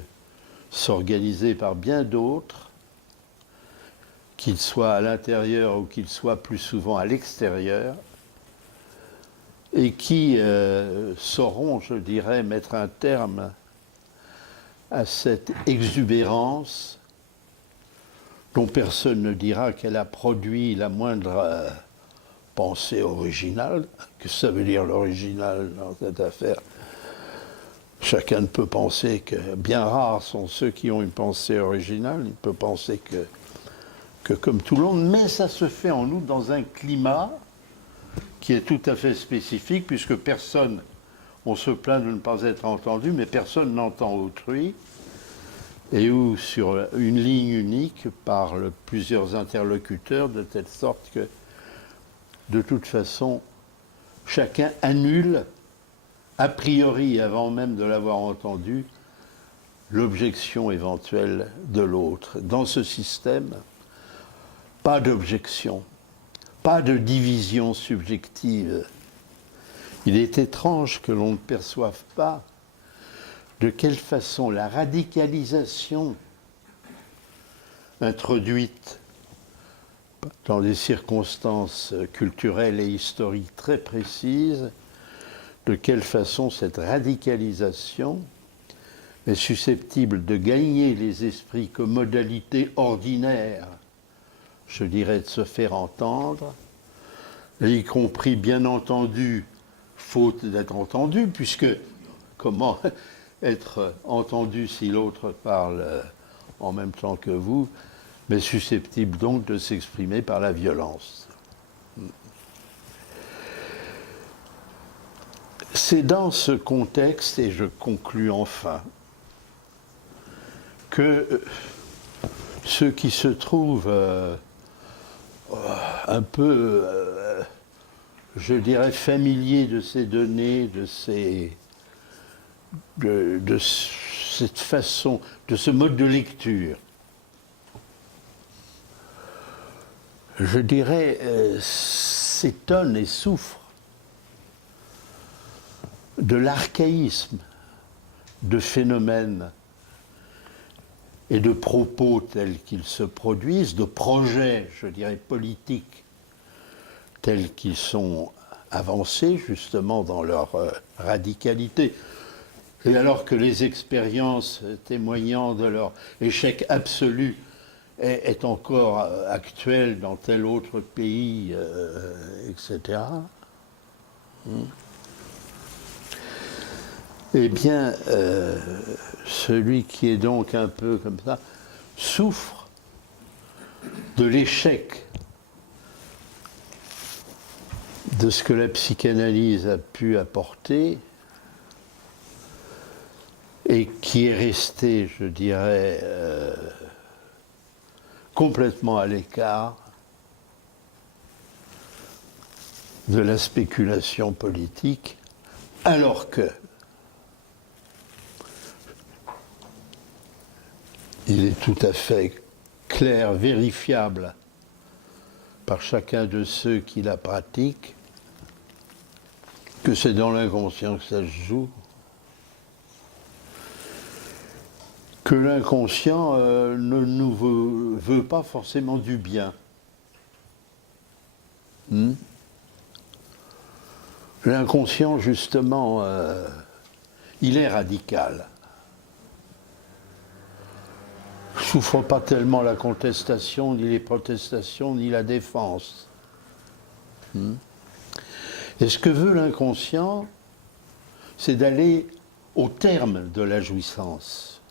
s'organiser par bien d'autres, qu'ils soient à l'intérieur ou qu'ils soient plus souvent à l'extérieur, et qui sauront, je dirais, mettre un terme à cette exubérance dont personne ne dira qu'elle a produit la moindre pensée originale. Que ça veut dire l'original dans cette affaire? Chacun ne peut penser que... Bien rares sont ceux qui ont une pensée originale. Il peut penser que comme tout le monde, mais ça se fait en nous dans un climat qui est tout à fait spécifique, puisque personne, on se plaint de ne pas être entendu, mais personne n'entend autrui, et où sur une ligne unique parlent plusieurs interlocuteurs, de telle sorte que, de toute façon, chacun annule, a priori, avant même de l'avoir entendu, l'objection éventuelle de l'autre. Dans ce système, pas d'objection, pas de division subjective. Il est étrange que l'on ne perçoive pas de quelle façon la radicalisation introduite dans des circonstances culturelles et historiques très précises, de quelle façon cette radicalisation est susceptible de gagner les esprits comme modalité ordinaire, je dirais, de se faire entendre, et y compris, bien entendu, faute d'être entendu, puisque comment être entendu si l'autre parle en même temps que vous, mais susceptible donc de s'exprimer par la violence. C'est dans ce contexte, et je conclus enfin, que ceux qui se trouvent un peu, je dirais, familiers de ces données, de cette façon, de ce mode de lecture, je dirais, s'étonnent et souffrent de l'archaïsme de phénomènes et de propos tels qu'ils se produisent, de projets, je dirais, politiques tels qu'ils sont avancés justement dans leur radicalité. Et alors que les expériences témoignant de leur échec absolu est encore actuelle dans tel autre pays, etc. Eh bien, celui qui est donc un peu comme ça souffre de l'échec de ce que la psychanalyse a pu apporter et qui est resté, je dirais, complètement à l'écart de la spéculation politique, alors que il est tout à fait clair, vérifiable par chacun de ceux qui la pratiquent, que c'est dans l'inconscient que ça se joue, que l'inconscient ne nous veut pas forcément du bien. L'inconscient, justement, il est radical. Souffre pas tellement la contestation, ni les protestations, ni la défense. Et ce que veut l'inconscient, c'est d'aller au terme de la jouissance.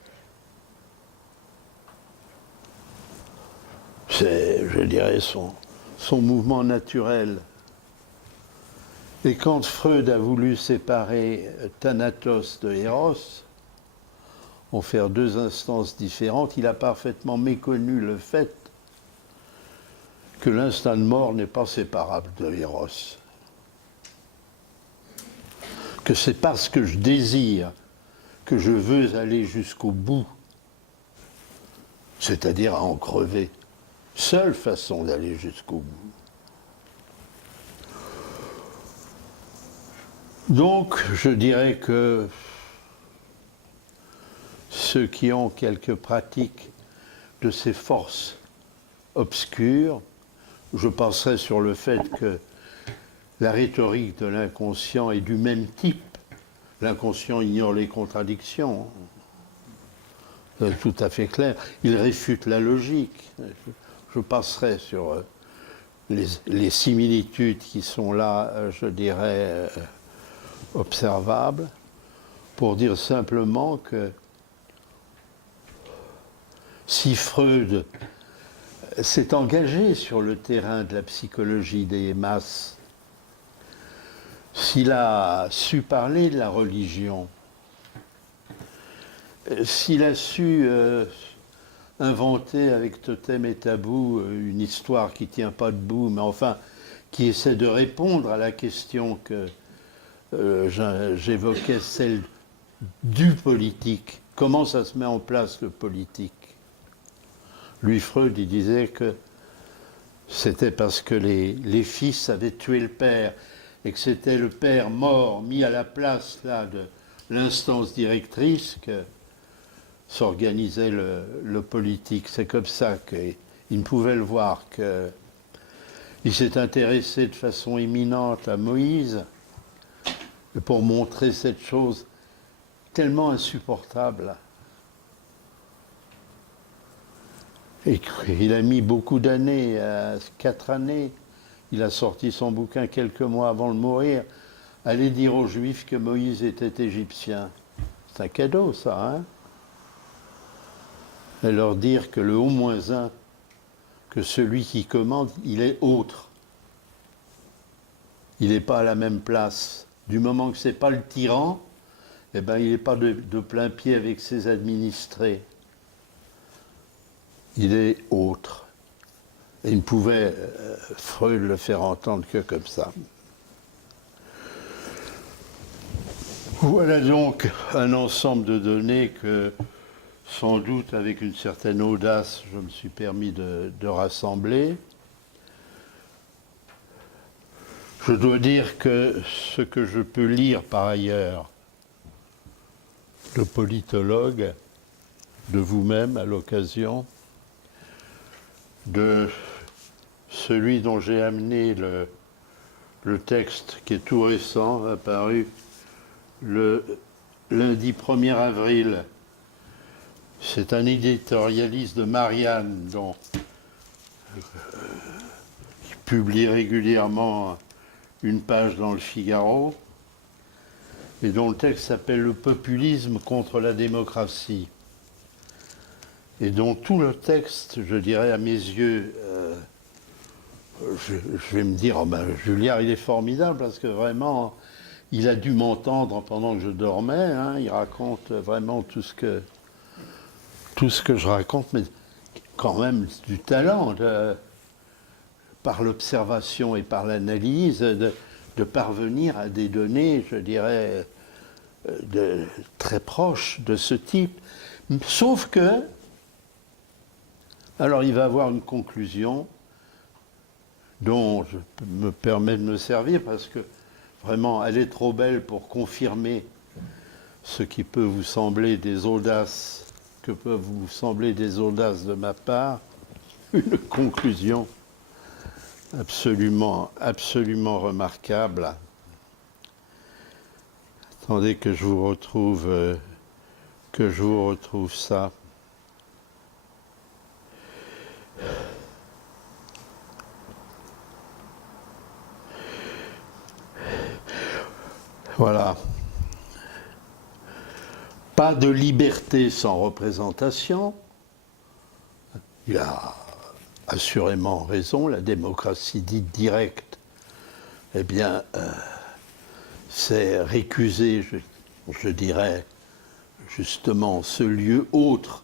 C'est, je dirais, son mouvement naturel. Et quand Freud a voulu séparer Thanatos de Eros, en faire deux instances différentes, il a parfaitement méconnu le fait que l'instinct de mort n'est pas séparable de Eros. Que c'est parce que je désire, que je veux aller jusqu'au bout, c'est-à-dire à en crever. Seule façon d'aller jusqu'au bout. Donc, je dirais que ceux qui ont quelques pratiques de ces forces obscures, je penserai sur le fait que la rhétorique de l'inconscient est du même type. L'inconscient ignore les contradictions. C'est tout à fait clair. Il réfute la logique. Je passerai sur les similitudes qui sont là, je dirais, observables, pour dire simplement que si Freud s'est engagé sur le terrain de la psychologie des masses, s'il a su parler de la religion, s'il a su inventer avec Totem et Tabou une histoire qui ne tient pas debout, mais enfin qui essaie de répondre à la question que j'évoquais, celle du politique. Comment ça se met en place le politique? Lui, Freud, il disait que c'était parce que les fils avaient tué le père et que c'était le père mort, mis à la place là, de l'instance directrice, que s'organisait le politique. C'est comme ça qu'il ne pouvait le voir, qu'il s'est intéressé de façon éminente à Moïse pour montrer cette chose tellement insupportable. Et il a mis beaucoup d'années, 4 années, il a sorti son bouquin quelques mois avant de mourir, aller dire aux Juifs que Moïse était égyptien. C'est un cadeau, ça, hein? Et leur dire que le O-1, que celui qui commande, il est autre. Il n'est pas à la même place. Du moment que ce n'est pas le tyran, eh ben, il n'est pas de plein pied avec ses administrés. Il est autre. Et il ne pouvait, Freud, le faire entendre que comme ça. Voilà donc un ensemble de données que, sans doute avec une certaine audace, je me suis permis de rassembler. Je dois dire que ce que je peux lire par ailleurs de politologue, de vous-même à l'occasion, de celui dont j'ai amené le texte qui est tout récent, apparu le lundi 1er avril. C'est un éditorialiste de Marianne qui publie régulièrement une page dans le Figaro et dont le texte s'appelle « Le populisme contre la démocratie ». Et dont tout le texte, je dirais à mes yeux, je vais me dire, oh ben, Julliard, il est formidable parce que vraiment, il a dû m'entendre pendant que je dormais. Hein, il raconte vraiment tout ce que je raconte, mais quand même du talent, par l'observation et par l'analyse, de parvenir à des données, je dirais, très proches de ce type. Sauf que, alors il va avoir une conclusion dont je me permets de me servir parce que vraiment elle est trop belle pour confirmer ce qui peut vous sembler des audaces, que peuvent vous sembler des audaces de ma part, une conclusion absolument remarquable. Attendez que je vous retrouve ça. Voilà. Pas de liberté sans représentation. Il a assurément raison, la démocratie dite directe, eh bien, c'est récuser, je dirais, justement, ce lieu autre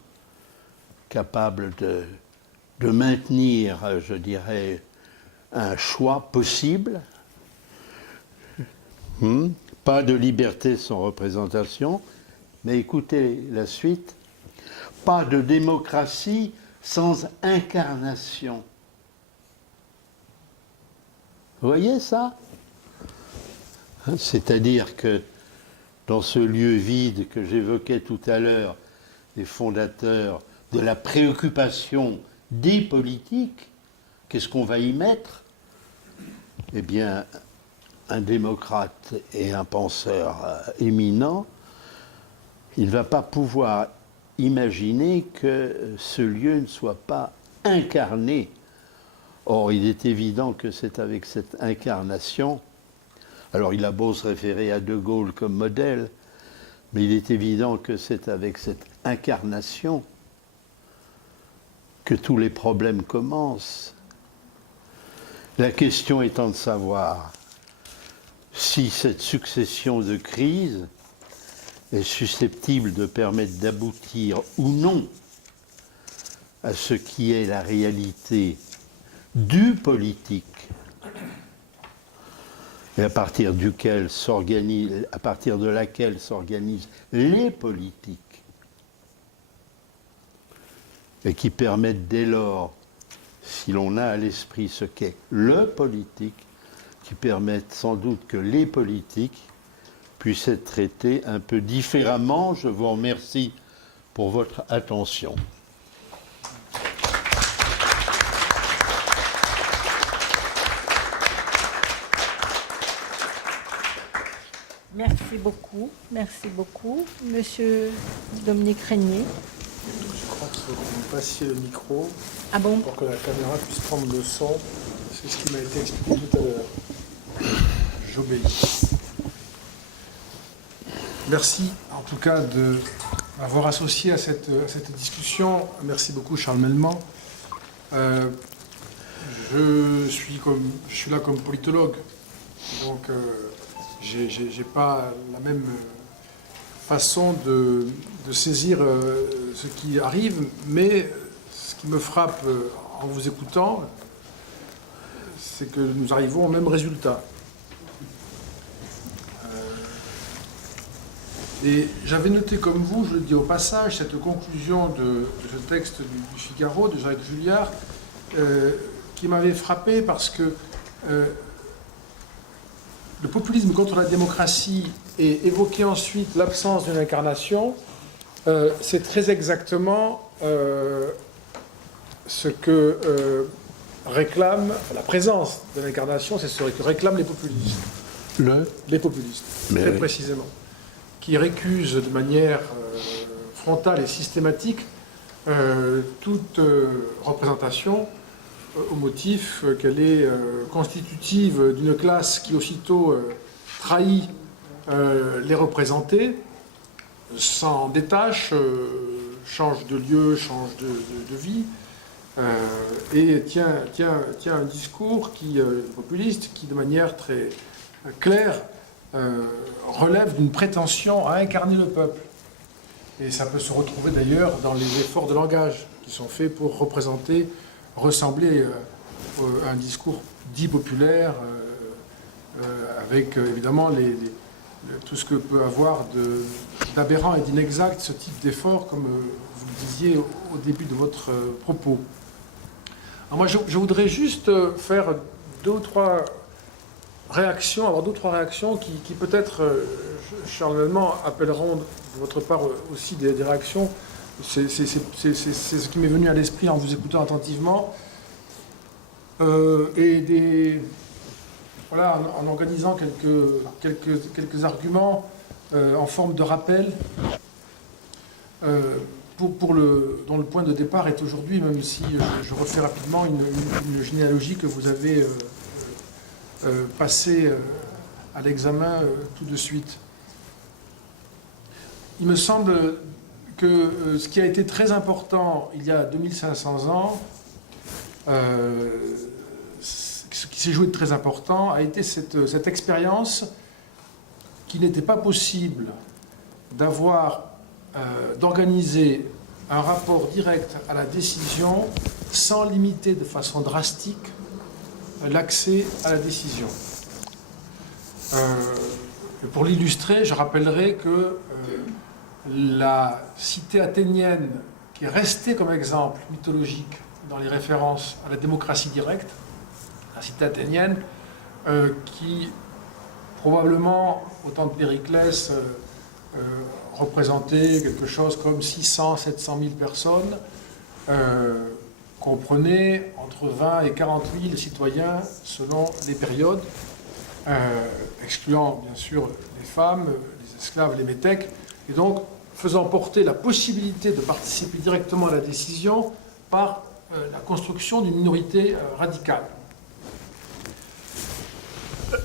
capable de maintenir, je dirais, un choix possible. Pas de liberté sans représentation, mais écoutez la suite. Pas de démocratie sans incarnation. Vous voyez ça? C'est-à-dire que dans ce lieu vide que j'évoquais tout à l'heure, les fondateurs de la préoccupation des politiques, qu'est-ce qu'on va y mettre? Eh bien, un démocrate et un penseur éminent, il ne va pas pouvoir imaginer que ce lieu ne soit pas incarné. Or, il est évident que c'est avec cette incarnation, alors il a beau se référer à De Gaulle comme modèle, mais il est évident que c'est avec cette incarnation que tous les problèmes commencent. La question étant de savoir si cette succession de crises est susceptible de permettre d'aboutir ou non à ce qui est la réalité du politique, et à partir de laquelle s'organisent les politiques, et qui permettent dès lors, si l'on a à l'esprit ce qu'est le politique, qui permettent sans doute que les politiques puissent être traités un peu différemment. Je vous remercie pour votre attention. Merci beaucoup. Merci beaucoup. Monsieur Dominique Régnier. Je crois qu'il faut que vous passiez le micro pour que la caméra puisse prendre le son. C'est ce qui m'a été expliqué tout à l'heure. J'obéis. Merci en tout cas de m'avoir associé à cette discussion. Merci beaucoup Charles Melman. Je suis là comme politologue, donc j'ai pas la même façon de saisir ce qui arrive, mais ce qui me frappe en vous écoutant, c'est que nous arrivons au même résultat. Et j'avais noté comme vous, je le dis au passage, cette conclusion de ce texte du Figaro, de Jacques Julliard, qui m'avait frappé parce que le populisme contre la démocratie et évoquer ensuite l'absence d'une incarnation, c'est très exactement ce que réclame la présence de l'incarnation, c'est ce que réclament les populistes. Les populistes, très précisément, qui récusent de manière frontale et systématique toute représentation au motif qu'elle est constitutive d'une classe qui aussitôt trahit les représentés, s'en détache, change de lieu, change de vie, et tient un discours populiste qui, de manière très claire, relève d'une prétention à incarner le peuple. Et ça peut se retrouver d'ailleurs dans les efforts de langage qui sont faits pour ressembler à un discours dit populaire, avec évidemment tout ce que peut avoir d'aberrant et d'inexact ce type d'effort, comme vous le disiez au début de votre propos. Alors moi, je voudrais juste faire deux ou trois réactions qui peut-être, Charles Melman, appelleront de votre part aussi des réactions. C'est ce qui m'est venu à l'esprit en vous écoutant attentivement. Voilà, en organisant quelques arguments en forme de rappel, dont le point de départ est aujourd'hui, même si je refais rapidement une généalogie que vous avez passée à l'examen tout de suite. Il me semble que ce qui a été très important il y a 2500 ans ce qui s'est joué de très important a été cette expérience qu'il n'était pas possible d'organiser un rapport direct à la décision sans limiter de façon drastique l'accès à la décision. Pour l'illustrer, je rappellerai que la cité athénienne, qui est restée comme exemple mythologique dans les références à la démocratie directe, la cité athénienne, qui probablement, au temps de Périclès, représentait quelque chose comme 600 700 000 personnes, comprenait entre 20 et 40 000 citoyens selon les périodes, excluant bien sûr les femmes, les esclaves, les métèques, et donc faisant porter la possibilité de participer directement à la décision par la construction d'une minorité radicale.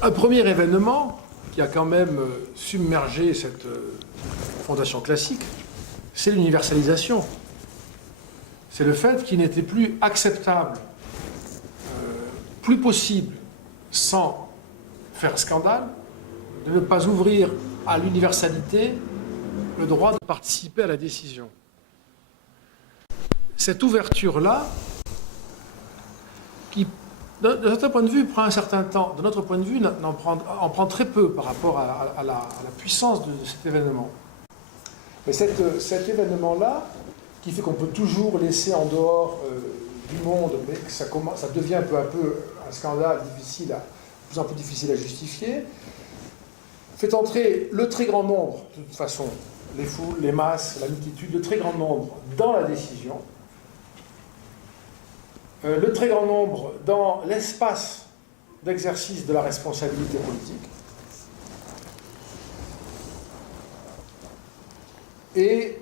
Un premier événement qui a quand même submergé cette fondation classique, c'est l'universalisation. C'est le fait qu'il n'était plus acceptable, plus possible, sans faire scandale, de ne pas ouvrir à l'universalité le droit de participer à la décision. Cette ouverture-là, qui, de notre point de vue, prend un certain temps, de notre point de vue, en prend très peu par rapport à la puissance de cet événement. Mais cet événement-là, qui fait qu'on peut toujours laisser en dehors du monde, mais que ça devient peu à peu un scandale difficile, de plus en plus difficile à justifier, fait entrer le très grand nombre, de toute façon, les foules, les masses, la multitude, le très grand nombre dans la décision, le très grand nombre dans l'espace d'exercice de la responsabilité politique, et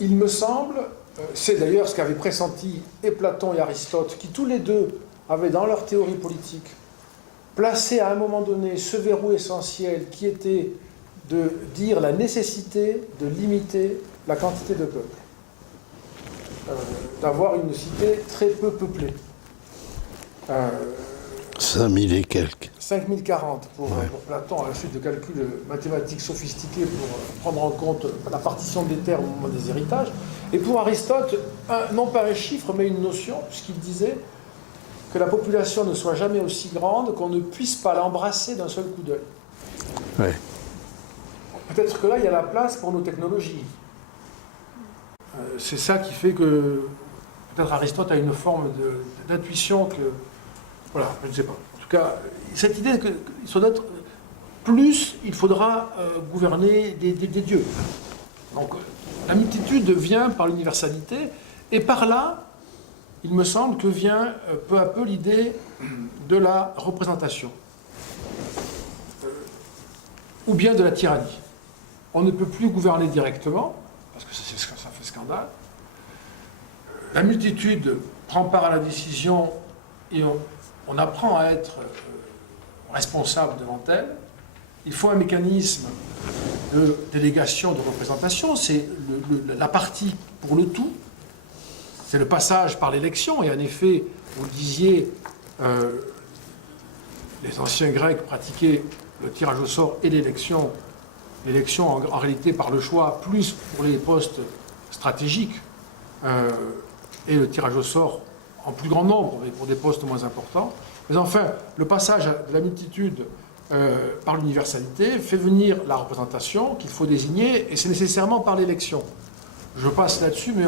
il me semble, c'est d'ailleurs ce qu'avaient pressenti et Platon et Aristote, qui tous les deux avaient dans leur théorie politique placé à un moment donné ce verrou essentiel qui était de dire la nécessité de limiter la quantité de peuple, d'avoir une cité très peu peuplée. 5000 et quelques. 5040 pour Platon, à la suite de calculs mathématiques sophistiqués pour prendre en compte la partition des terres au moment des héritages. Et pour Aristote, non pas un chiffre, mais une notion, puisqu'il disait que la population ne soit jamais aussi grande qu'on ne puisse pas l'embrasser d'un seul coup d'œil. Ouais. Peut-être que là, il y a la place pour nos technologies. C'est ça qui fait que peut-être Aristote a une forme d'intuition que... Voilà, je ne sais pas. En tout cas, cette idée que plus il faudra gouverner des dieux. Donc, la multitude vient par l'universalité, et par là, il me semble que vient peu à peu l'idée de la représentation, ou bien de la tyrannie. On ne peut plus gouverner directement, parce que ça fait scandale. La multitude prend part à la décision et on apprend à être responsable devant elle. Il faut un mécanisme de délégation, de représentation. C'est la partie pour le tout. C'est le passage par l'élection. Et en effet, vous le disiez, les anciens Grecs pratiquaient le tirage au sort et l'élection. L'élection, en réalité, par le choix, plus pour les postes stratégiques, et le tirage au sort en plus grand nombre, mais pour des postes moins importants. Mais enfin, le passage de la multitude par l'universalité fait venir la représentation qu'il faut désigner, et c'est nécessairement par l'élection. Je passe là-dessus, mais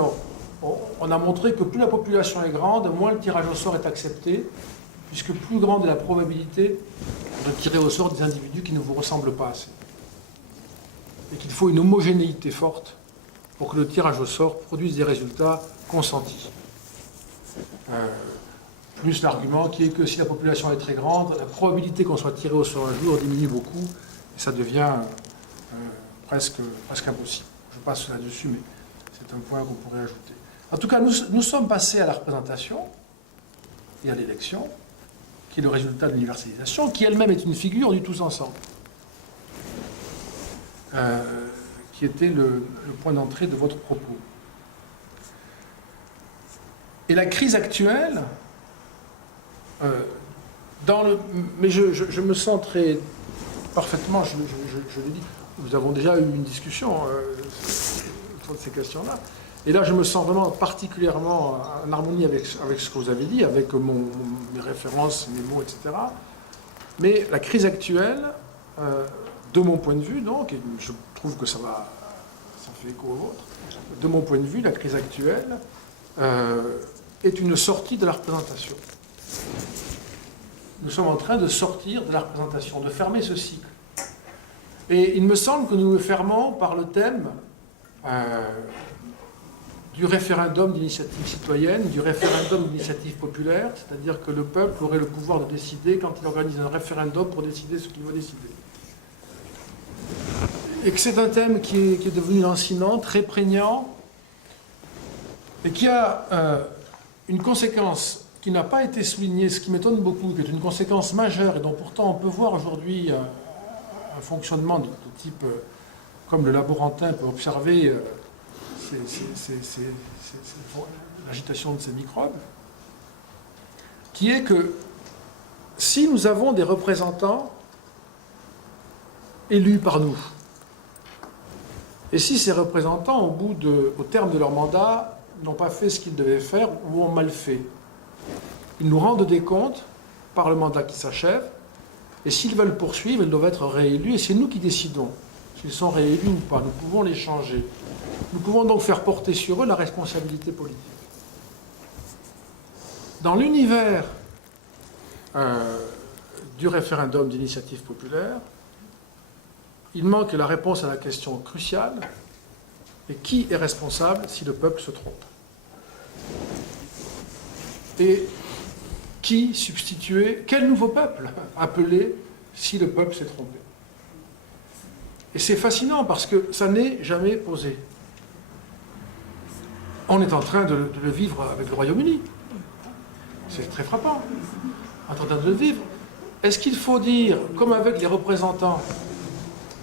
on a montré que plus la population est grande, moins le tirage au sort est accepté, puisque plus grande est la probabilité de tirer au sort des individus qui ne vous ressemblent pas assez. Et qu'il faut une homogénéité forte pour que le tirage au sort produise des résultats consentis. Plus l'argument qui est que si la population est très grande, la probabilité qu'on soit tiré au sort un jour diminue beaucoup, et ça devient presque impossible. Je passe là-dessus, mais c'est un point qu'on pourrait ajouter. En tout cas, nous sommes passés à la représentation et à l'élection, qui est le résultat de l'universalisation, qui elle-même est une figure du tous ensemble, qui était le point d'entrée de votre propos. Et la crise actuelle Mais je me sens très parfaitement, je l'ai dit, nous avons déjà eu une discussion autour de ces questions-là. Et là, je me sens vraiment particulièrement en harmonie avec ce que vous avez dit, avec mes références, mes mots, etc. Mais la crise actuelle, de mon point de vue, donc, et je trouve que ça fait écho au vôtre, de mon point de vue, la crise actuelle est une sortie de la représentation. Nous sommes en train de sortir de la représentation, de fermer ce cycle. Et il me semble que nous le fermons par le thème du référendum d'initiative citoyenne, du référendum d'initiative populaire, c'est-à-dire que le peuple aurait le pouvoir de décider quand il organise un référendum pour décider ce qu'il veut décider. Et que c'est un thème qui est devenu lancinant, très prégnant, et qui a une conséquence qui n'a pas été soulignée, ce qui m'étonne beaucoup, qui est une conséquence majeure, et dont pourtant on peut voir aujourd'hui un fonctionnement de type, comme le laborantin peut observer l'agitation de ces microbes, qui est que si nous avons des représentants élus par nous, et si ces représentants, au terme de leur mandat, n'ont pas fait ce qu'ils devaient faire ou ont mal fait, ils nous rendent des comptes par le mandat qui s'achève, et s'ils veulent poursuivre, ils doivent être réélus, et c'est nous qui décidons s'ils sont réélus ou pas. Nous pouvons les changer. Nous pouvons donc faire porter sur eux la responsabilité politique. Dans l'univers du référendum d'initiative populaire, il manque la réponse à la question cruciale, et qui est responsable si le peuple se trompe? Et qui substituer, quel nouveau peuple appeler si le peuple s'est trompé? Et c'est fascinant parce que ça n'est jamais posé. On est en train de le vivre avec le Royaume-Uni. C'est très frappant. On est en train de le vivre. Est-ce qu'il faut dire, comme avec les représentants,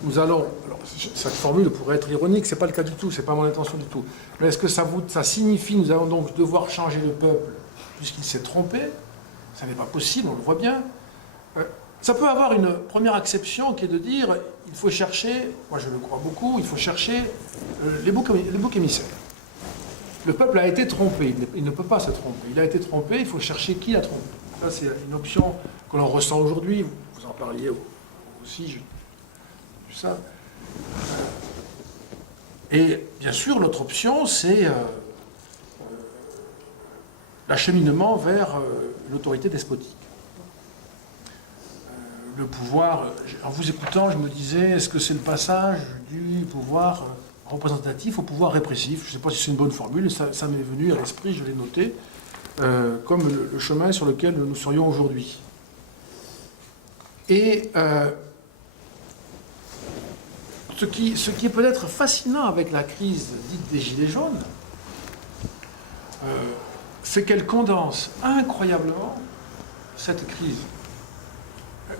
nous allons... Alors, cette formule pourrait être ironique, ce n'est pas le cas du tout, ce n'est pas mon intention du tout. Mais est-ce que ça signifie, nous allons donc devoir changer le peuple puisqu'il s'est trompé? Ça n'est pas possible, on le voit bien. Ça peut avoir une première acception qui est de dire, il faut chercher, moi je le crois beaucoup, il faut chercher les boucs émissaires. Le peuple a été trompé, il ne peut pas se tromper. Il a été trompé, il faut chercher qui l'a trompé. Ça, c'est une option que l'on ressent aujourd'hui. Vous en parliez aussi, j'ai vu ça. Et bien sûr, l'autre option, c'est l'acheminement vers l'autorité despotique. Le pouvoir, en vous écoutant, je me disais, est-ce que c'est le passage du pouvoir représentatif au pouvoir répressif? Je ne sais pas si c'est une bonne formule, ça m'est venu à l'esprit, je l'ai noté, comme le chemin sur lequel nous serions aujourd'hui. Et ce qui est peut-être fascinant avec la crise dite des Gilets jaunes, c'est qu'elle condense incroyablement cette crise.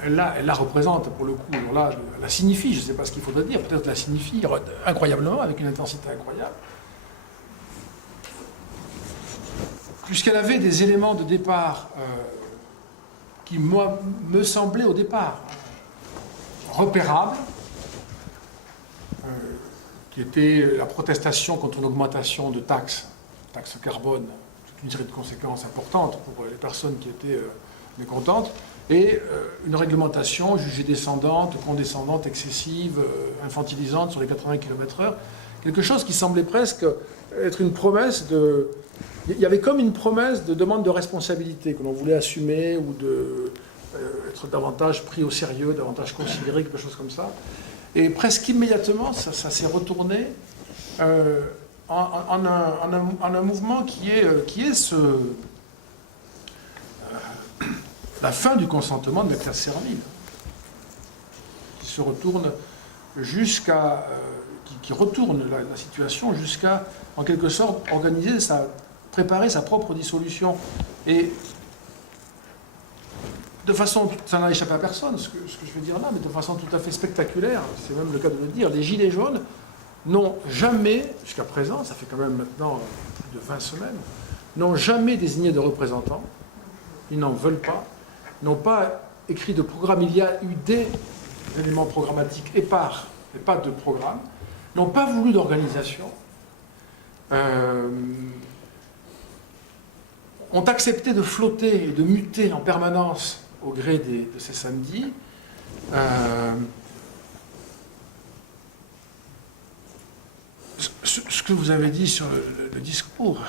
Elle la représente, pour le coup, alors là, elle la signifie, je ne sais pas ce qu'il faudrait dire, peut-être la signifie incroyablement, avec une intensité incroyable, puisqu'elle avait des éléments de départ qui, moi, me semblaient au départ repérables, qui était la protestation contre une augmentation de taxes carbone, toute une série de conséquences importantes pour les personnes qui étaient mécontentes, et une réglementation jugée descendante, condescendante, excessive, infantilisante sur les 80 km/h, quelque chose qui semblait presque être une promesse de... Il y avait comme une promesse de demande de responsabilité que l'on voulait assumer ou être davantage pris au sérieux, davantage considéré, quelque chose comme ça. Et presque immédiatement, ça s'est retourné en un mouvement qui est la fin du consentement de la classe servile, qui se retourne jusqu'à... qui retourne la situation jusqu'à, en quelque sorte, préparer sa propre dissolution. Et de façon, ça n'a échappé à personne, ce que je veux dire là, mais de façon tout à fait spectaculaire, c'est même le cas de le dire, les Gilets jaunes n'ont jamais, jusqu'à présent, ça fait quand même maintenant plus de 20 semaines, n'ont jamais désigné de représentants. ils n'en veulent pas, n'ont pas écrit de programme. Il y a eu des éléments programmatiques épars, mais pas de programme, n'ont pas voulu d'organisation, ont accepté de flotter et de muter en permanence au gré de ces samedis. Ce que vous avez dit sur le discours,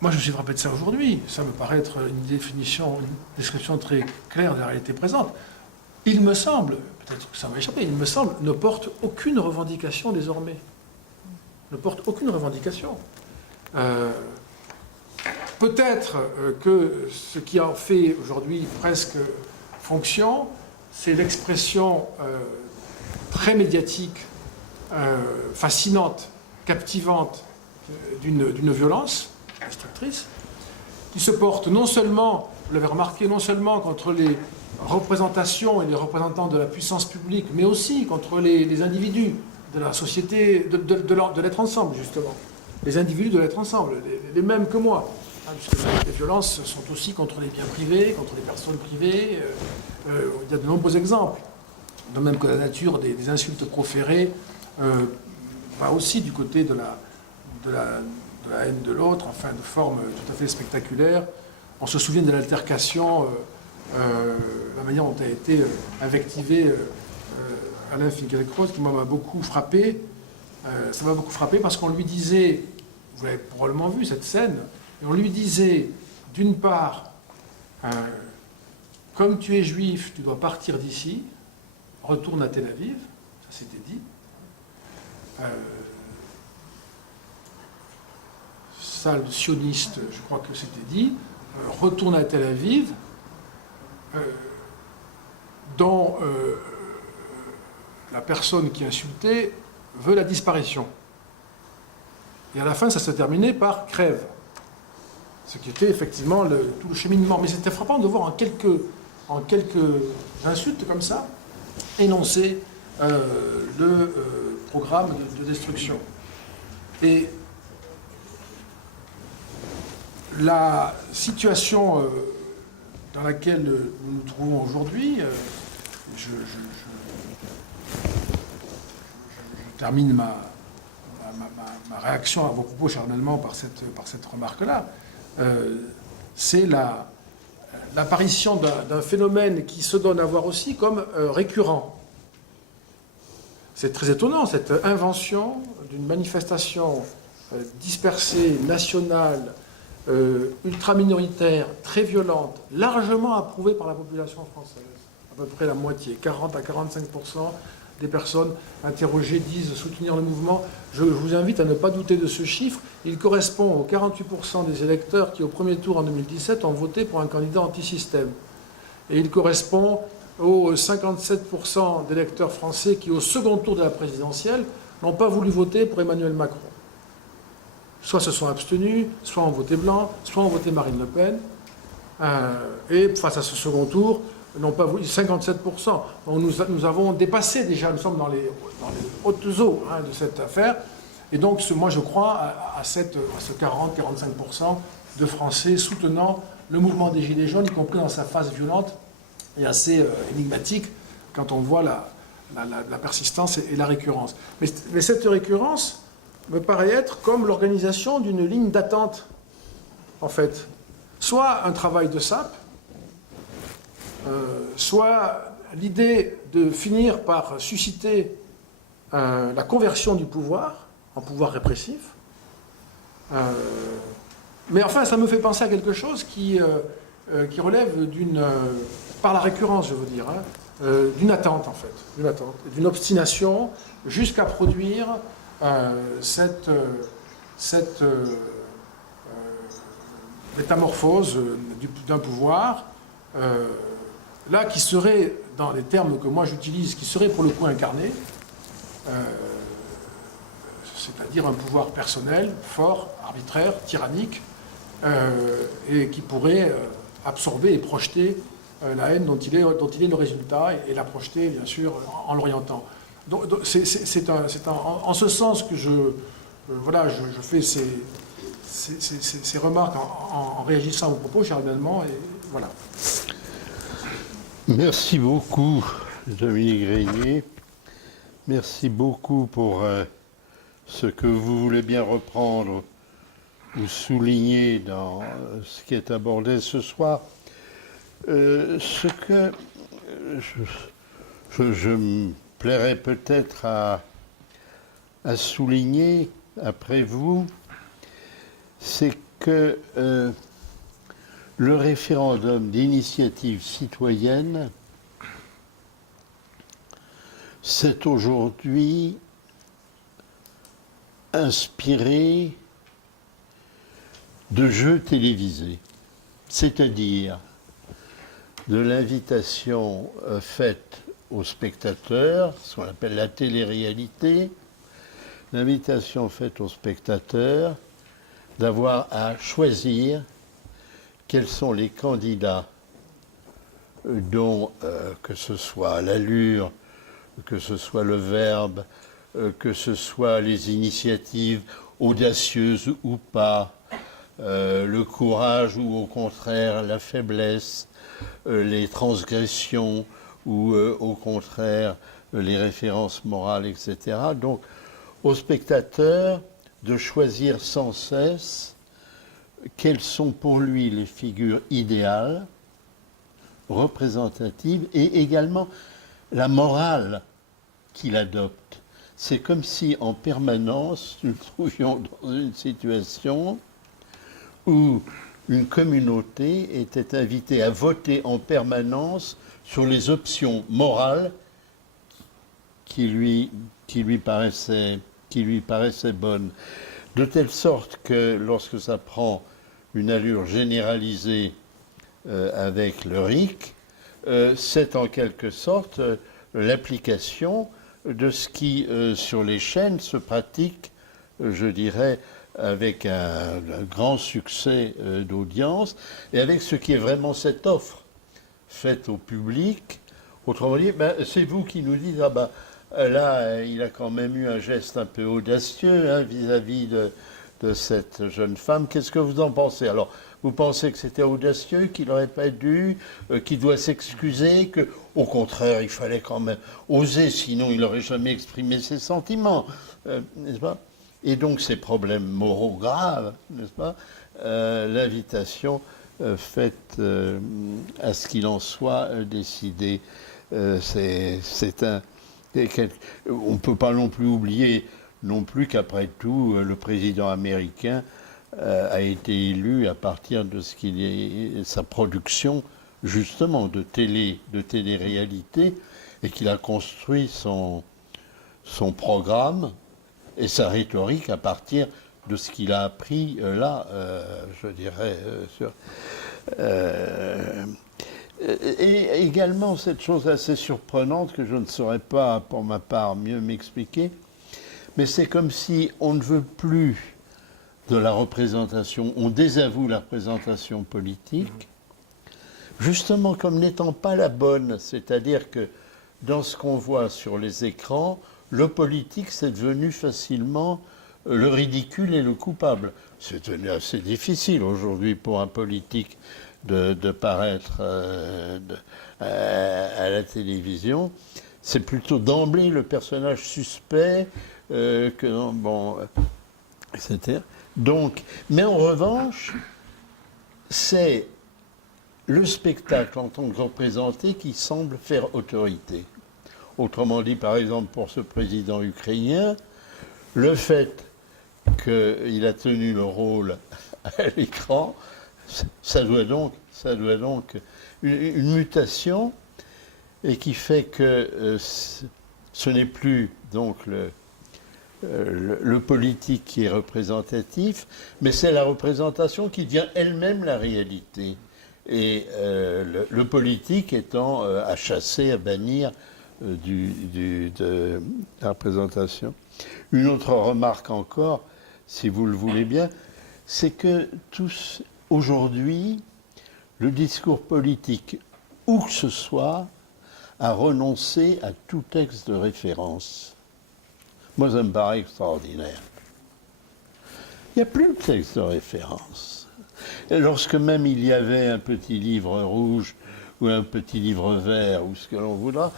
moi je me suis frappé de ça aujourd'hui, ça me paraît être une description très claire de la réalité présente. Il me semble, peut-être que ça m'a échappé, il me semble, ne porte aucune revendication désormais. Ne porte aucune revendication. Peut-être que ce qui en fait aujourd'hui presque fonction, c'est l'expression très médiatique, fascinante, captivante d'une violence destructrice, qui se porte non seulement, vous l'avez remarqué, non seulement contre les représentations et les représentants de la puissance publique, mais aussi contre les individus de la société, de l'être ensemble, justement. Les individus de l'être ensemble, les mêmes que moi. Puisque les violences sont aussi contre les biens privés, contre les personnes privées. Il y a de nombreux exemples. De même que la nature des insultes proférées va aussi du côté de la haine de l'autre, enfin de forme tout à fait spectaculaire. On se souvient de l'altercation, la manière dont a été invectivé Alain Finkielkraut, qui m'a beaucoup frappé. Ça m'a beaucoup frappé parce qu'on lui disait, vous avez probablement vu cette scène, et on lui disait, d'une part, comme tu es juif, tu dois partir d'ici, retourne à Tel Aviv, ça c'était dit. Ça, le sioniste, je crois que c'était dit, retourne à Tel Aviv, dont la personne qui insultait veut la disparition. Et à la fin, ça se terminait par crève. Ce qui était effectivement tout le cheminement. Mais c'était frappant de voir en quelques insultes comme ça, énoncer le programme de destruction. Et la situation dans laquelle nous nous trouvons aujourd'hui, je termine ma réaction à vos propos charnellement par cette remarque-là, c'est l'apparition d'un phénomène qui se donne à voir aussi comme récurrent. C'est très étonnant, cette invention d'une manifestation dispersée, nationale, ultra-minoritaire, très violente, largement approuvée par la population française. À peu près la moitié, 40 à 45% des personnes interrogées disent soutenir le mouvement. Je vous invite à ne pas douter de ce chiffre. Il correspond aux 48% des électeurs qui, au premier tour en 2017, ont voté pour un candidat anti-système. Et il correspond aux 57% d'électeurs français qui, au second tour de la présidentielle, n'ont pas voulu voter pour Emmanuel Macron. Soit se sont abstenus, soit ont voté blanc, soit ont voté Marine Le Pen. Et face à ce second tour, n'ont pas voulu 57%. Donc nous avons dépassé déjà, nous sommes dans les hautes eaux de cette affaire. Et donc, moi, je crois à ce 40-45% de Français soutenant le mouvement des Gilets jaunes, y compris dans sa phase violente et assez énigmatique quand on voit la persistance et la récurrence. Mais cette récurrence me paraît être comme l'organisation d'une ligne d'attente, en fait. Soit un travail de sape, soit l'idée de finir par susciter la conversion du pouvoir en pouvoir répressif. Mais enfin, ça me fait penser à quelque chose qui relève par la récurrence, je veux dire, d'une attente, en fait, d'une obstination, jusqu'à produire cette métamorphose d'un pouvoir, là, qui serait, dans les termes que moi j'utilise, qui serait pour le coup incarné, c'est-à-dire un pouvoir personnel, fort, arbitraire, tyrannique, et qui pourrait absorber et projeter la haine dont il est le résultat, et la projeter, bien sûr, en l'orientant. Donc c'est en ce sens que je fais ces remarques en réagissant à vos propos, cher Allemand, et voilà. Merci beaucoup, Dominique Régnier. Merci beaucoup pour ce que vous voulez bien reprendre ou souligner dans ce qui est abordé ce soir. Ce que je me plairais peut-être à souligner après vous, c'est que le référendum d'initiative citoyenne, c'est aujourd'hui inspiré de jeux télévisés, c'est-à-dire de l'invitation faite aux spectateurs, ce qu'on appelle la télé-réalité, l'invitation faite aux spectateurs d'avoir à choisir quels sont les candidats dont, que ce soit l'allure, que ce soit le verbe, que ce soit les initiatives audacieuses ou pas, le courage ou au contraire la faiblesse, les transgressions ou au contraire les références morales, etc. Donc, aux spectateurs de choisir sans cesse quelles sont pour lui les figures idéales, représentatives, et également la morale qu'il adopte. C'est comme si en permanence nous trouvions dans une situation où une communauté était invitée à voter en permanence sur les options morales qui lui paraissaient bonnes. De telle sorte que lorsque ça prend une allure généralisée avec le RIC, c'est en quelque sorte l'application de ce qui, sur les chaînes, se pratique, je dirais, avec un grand succès d'audience, et avec ce qui est vraiment cette offre faite au public. Autrement dit, c'est vous qui nous dites, là, il a quand même eu un geste un peu audacieux vis-à-vis de cette jeune femme. Qu'est-ce que vous en pensez? Alors, vous pensez que c'était audacieux, qu'il n'aurait pas dû, qu'il doit s'excuser, qu'au contraire, il fallait quand même oser, sinon il n'aurait jamais exprimé ses sentiments, n'est-ce pas? Et donc, ces problèmes moraux graves, n'est-ce pas? L'invitation faite à ce qu'il en soit décidé. C'est un... On ne peut pas non plus oublier non plus qu'après tout, le président américain a été élu à partir de ce qu'il est sa production justement de télé-réalité, et qu'il a construit son programme et sa rhétorique à partir de ce qu'il a appris là, je dirais, et également cette chose assez surprenante que je ne saurais pas, pour ma part, mieux m'expliquer, mais c'est comme si on ne veut plus de la représentation, on désavoue la représentation politique, justement comme n'étant pas la bonne, c'est-à-dire que dans ce qu'on voit sur les écrans, le politique, c'est devenu facilement le ridicule et le coupable. C'est devenu assez difficile aujourd'hui pour un politique de paraître à la télévision. C'est plutôt d'emblée le personnage suspect etc. Donc, mais en revanche, c'est le spectacle en tant que représenté qui semble faire autorité. Autrement dit, par exemple, pour ce président ukrainien, le fait qu'il a tenu le rôle à l'écran, ça doit donc une mutation, et qui fait que ce n'est plus donc le politique qui est représentatif, mais c'est la représentation qui devient elle-même la réalité. Et le politique étant à chasser, à bannir de la représentation. Une autre remarque encore, si vous le voulez bien, c'est que aujourd'hui, le discours politique, où que ce soit, a renoncé à tout texte de référence. Moi, ça me paraît extraordinaire. Il n'y a plus de texte de référence. Et lorsque même il y avait un petit livre rouge ou un petit livre vert ou ce que l'on voudra,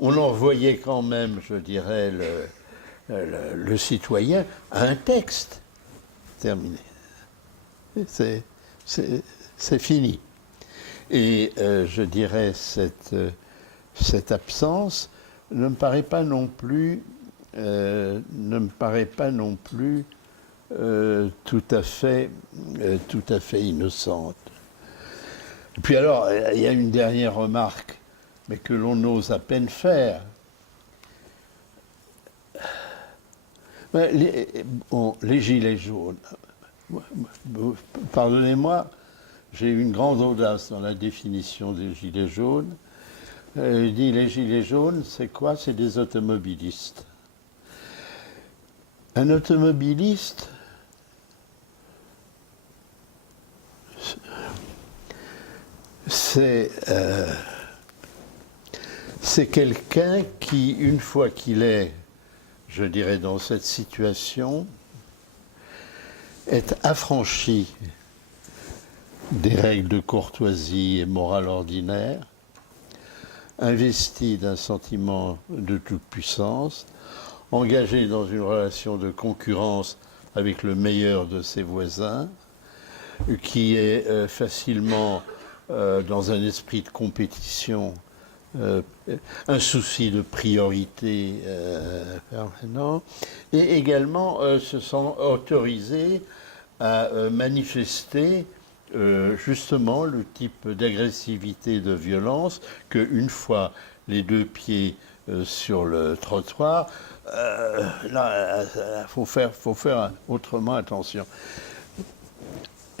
on envoyait quand même, je dirais, le citoyen à un texte. Terminé. C'est fini. Et je dirais cette absence ne me paraît pas non plus, tout à fait innocente. Et puis alors, il y a une dernière remarque, mais que l'on ose à peine faire. Les gilets jaunes. Pardonnez-moi, j'ai eu une grande audace dans la définition des gilets jaunes. Je dis les gilets jaunes, c'est quoi? C'est des automobilistes. Un automobiliste, c'est quelqu'un qui, une fois qu'il est, je dirais, dans cette situation, est affranchi des règles de courtoisie et morale ordinaire, investi d'un sentiment de toute puissance, engagé dans une relation de concurrence avec le meilleur de ses voisins, qui est facilement dans un esprit de compétition, un souci de priorité permanent, et également se sent autorisé à manifester justement le type d'agressivité, de violence que, une fois les deux pieds sur le trottoir, là, faut faire autrement attention.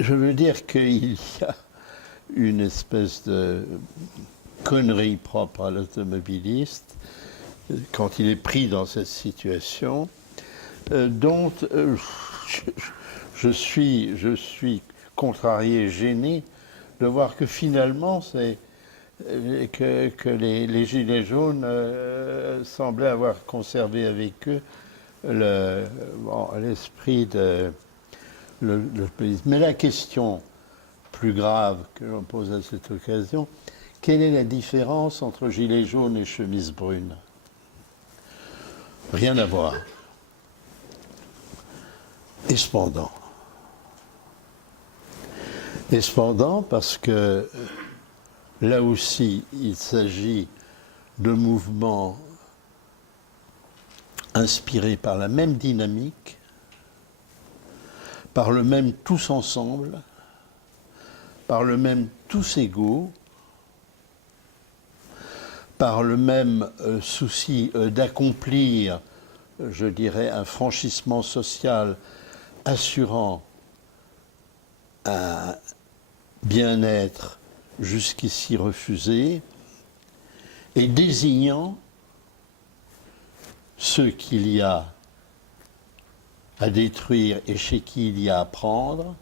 Je veux dire qu'il y a une espèce de connerie propre à l'automobiliste quand il est pris dans cette situation, dont je suis contrarié, gêné de voir que finalement c'est que les gilets jaunes semblaient avoir conservé avec eux l'esprit de police. Mais la question plus grave que l'on pose à cette occasion, quelle est la différence entre gilet jaune et chemise brune? Rien à voir. Et cependant, parce que là aussi, il s'agit de mouvements inspirés par la même dynamique, par le même tous ensemble, par le même tous égaux, par le même souci d'accomplir, je dirais, un franchissement social assurant un bien-être jusqu'ici refusé et désignant ceux qu'il y a à détruire et chez qui il y a à prendre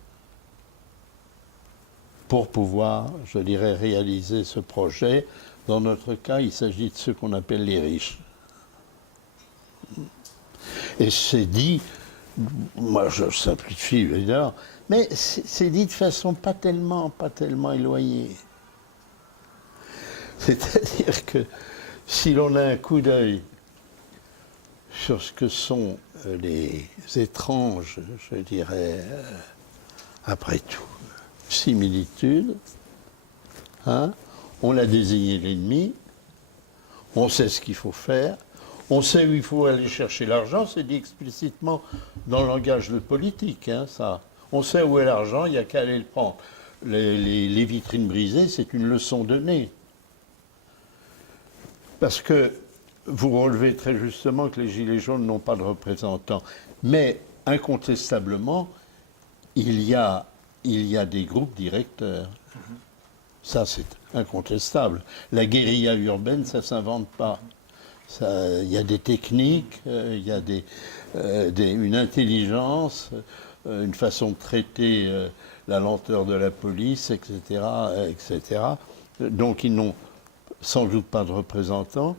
pour pouvoir, je dirais, réaliser ce projet. Dans notre cas, il s'agit de ceux qu'on appelle les riches. Et c'est dit, moi je simplifie évidemment, mais c'est dit de façon pas tellement éloignée. C'est-à-dire que si l'on a un coup d'œil sur ce que sont les étranges, je dirais, après tout, similitudes, hein, on a désigné l'ennemi, on sait ce qu'il faut faire, on sait où il faut aller chercher l'argent, c'est dit explicitement dans le langage de politique, hein, ça. On sait où est l'argent, il n'y a qu'à aller le prendre. Les vitrines brisées, c'est une leçon donnée. Parce que vous relevez très justement que les Gilets jaunes n'ont pas de représentants. Mais incontestablement, il y a des groupes directeurs. Ça, c'est incontestable. La guérilla urbaine, ça ne s'invente pas. Il y a des techniques, il y a une intelligence, une façon de traiter la lenteur de la police, etc., etc. Donc, ils n'ont sans doute pas de représentants.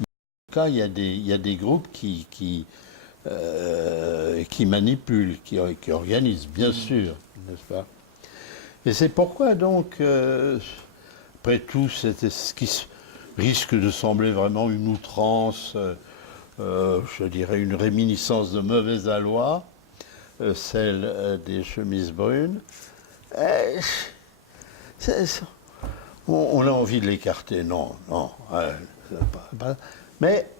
Mais en tout cas, il y a des groupes qui qui manipule, qui organise, bien sûr, n'est-ce pas? Et c'est pourquoi donc, après tout, c'était ce qui risque de sembler vraiment une outrance, je dirais une réminiscence de mauvaise aloi, celle des chemises brunes. On a envie de l'écarter, non, mais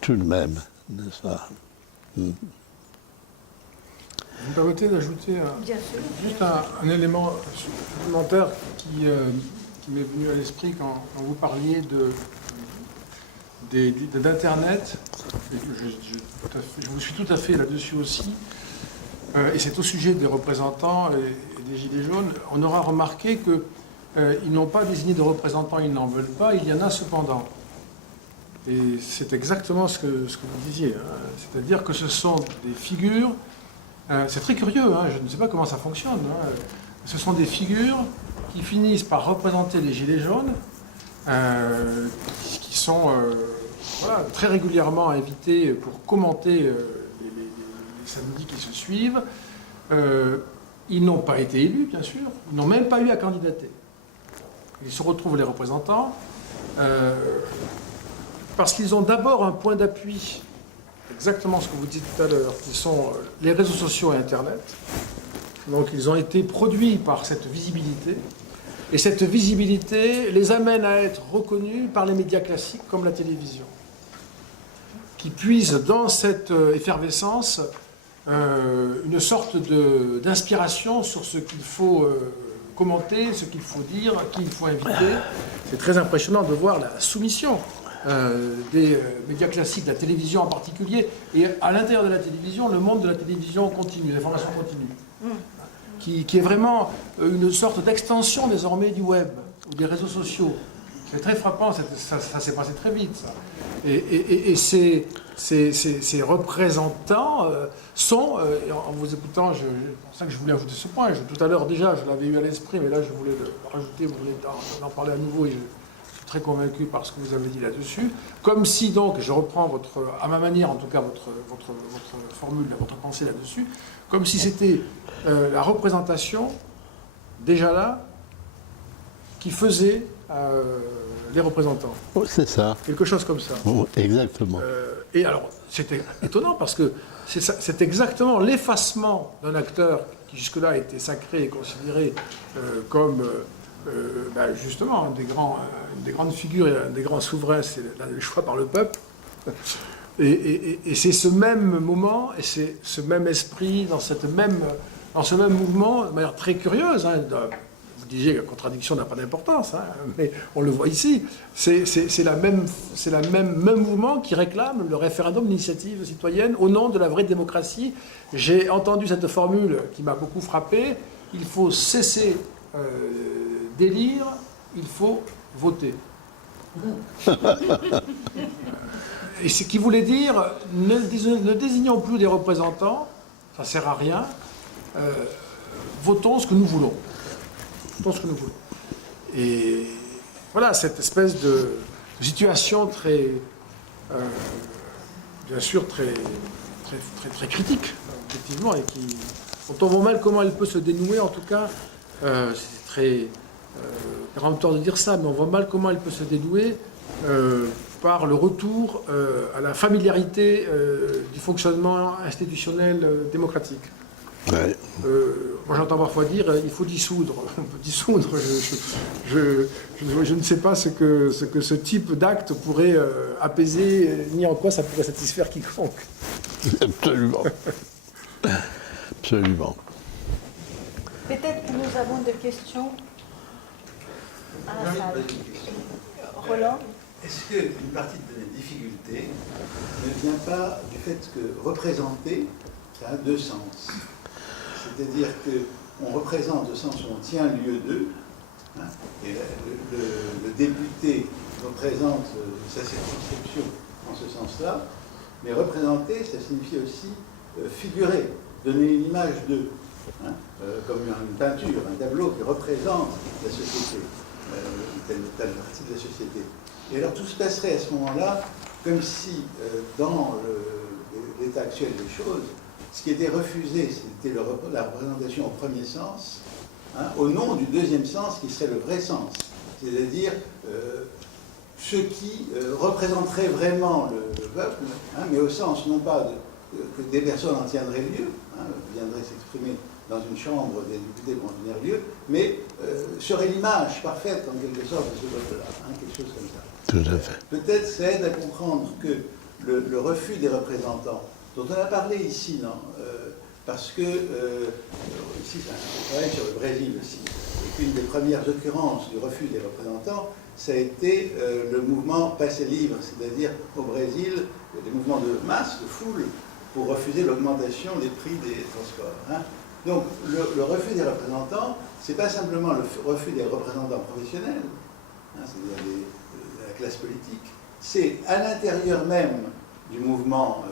tout de même, n'est-ce pas? Vous me permettez d'ajouter juste un élément supplémentaire qui m'est venu à l'esprit quand vous parliez d'Internet. Je vous suis tout à fait là-dessus aussi. Et c'est au sujet des représentants et des Gilets jaunes. On aura remarqué qu'ils n'ont pas désigné de représentants, ils n'en veulent pas, il y en a cependant. Et c'est exactement ce que vous disiez. Hein. C'est-à-dire que ce sont des figures... c'est très curieux, hein, je ne sais pas comment ça fonctionne. Hein. Ce sont des figures qui finissent par représenter les Gilets jaunes, qui sont voilà, très régulièrement invités pour commenter les samedis qui se suivent. Ils n'ont pas été élus, bien sûr, ils n'ont même pas eu à candidater. Ils se retrouvent les représentants, parce qu'ils ont d'abord un point d'appui, exactement ce que vous dites tout à l'heure, qui sont les réseaux sociaux et Internet. Donc ils ont été produits par cette visibilité, et cette visibilité les amène à être reconnus par les médias classiques comme la télévision, qui puisent dans cette effervescence une sorte d'inspiration sur ce qu'il faut commenter, ce qu'il faut dire, qui il faut inviter. C'est très impressionnant de voir la soumission des médias classiques, de la télévision en particulier, et à l'intérieur de la télévision, le monde de la télévision continue, l'information continue, qui est vraiment une sorte d'extension désormais du web ou des réseaux sociaux. C'est très frappant, ça s'est passé très vite, ça. Et ces représentants sont, en vous écoutant, c'est pour ça que je voulais ajouter ce point, tout à l'heure déjà, je l'avais eu à l'esprit, mais là je voulais le rajouter, vous voulez en parler à nouveau, et je suis très convaincu par ce que vous avez dit là-dessus, comme si donc, je reprends à ma manière en tout cas, votre formule, votre pensée là-dessus, comme si c'était la représentation, déjà là, qui faisait les représentants. Oh, c'est ça. Quelque chose comme ça. Oh, exactement. Et alors, c'était étonnant parce que c'est exactement l'effacement d'un acteur qui jusque-là était sacré et considéré comme justement des grandes figures et un des grands souverains, c'est le choix par le peuple. Et c'est ce même moment et c'est ce même esprit dans ce même mouvement, de manière très curieuse. Hein, vous disiez que la contradiction n'a pas d'importance, hein, mais on le voit ici. C'est le même mouvement qui réclame le référendum d'initiative citoyenne au nom de la vraie démocratie. J'ai entendu cette formule qui m'a beaucoup frappé. Il faut cesser d'élire, il faut voter. Et ce qui voulait dire, ne désignons plus des représentants, ça ne sert à rien, votons ce que nous voulons. Votons ce que nous voulons. Et voilà, cette espèce de situation très, bien sûr, très critique, effectivement, et dont on voit mal comment elle peut se dénouer, en tout cas, c'est très péremptoire de dire ça, mais on voit mal comment elle peut se dénouer par le retour à la familiarité du fonctionnement institutionnel démocratique. Ouais. Moi j'entends parfois dire il faut dissoudre. On peut dissoudre. Je ne sais pas ce que ce type d'acte pourrait apaiser, ni en quoi ça pourrait satisfaire quiconque. Absolument. Absolument. Peut-être que nous avons des questions à la salle. Roland ? Est-ce qu'une partie de la difficulté ne vient pas du fait que représenter, ça a deux sens. C'est-à-dire qu'on représente au sens où on tient lieu d'eux, hein, et le député représente sa circonscription en ce sens-là, mais représenter, ça signifie aussi figurer, donner une image d'eux, hein, comme une peinture, un tableau qui représente la société, telle partie de la société. Et alors tout se passerait à ce moment-là comme si, dans l'état actuel des choses, ce qui était refusé, c'était la représentation au premier sens, hein, au nom du deuxième sens qui serait le vrai sens, c'est-à-dire ce qui représenterait vraiment le peuple, hein, mais au sens non pas que des personnes en tiendraient lieu, hein, viendraient s'exprimer dans une chambre des députés pour en tenir lieu, mais serait l'image parfaite en quelque sorte de ce peuple-là, hein, quelque chose comme ça. Tout à fait. Peut-être ça aide à comprendre que le refus des représentants, dont on a parlé ici, non, parce que ici, on travaille sur le Brésil aussi, et qu'une des premières occurrences du refus des représentants, ça a été le mouvement Passez libre, c'est-à-dire au Brésil, des mouvements de masse, de foule, pour refuser l'augmentation des prix des transports. Hein. Donc, le refus des représentants, ce n'est pas simplement le refus des représentants professionnels, hein, c'est-à-dire de la classe politique, c'est à l'intérieur même du mouvement,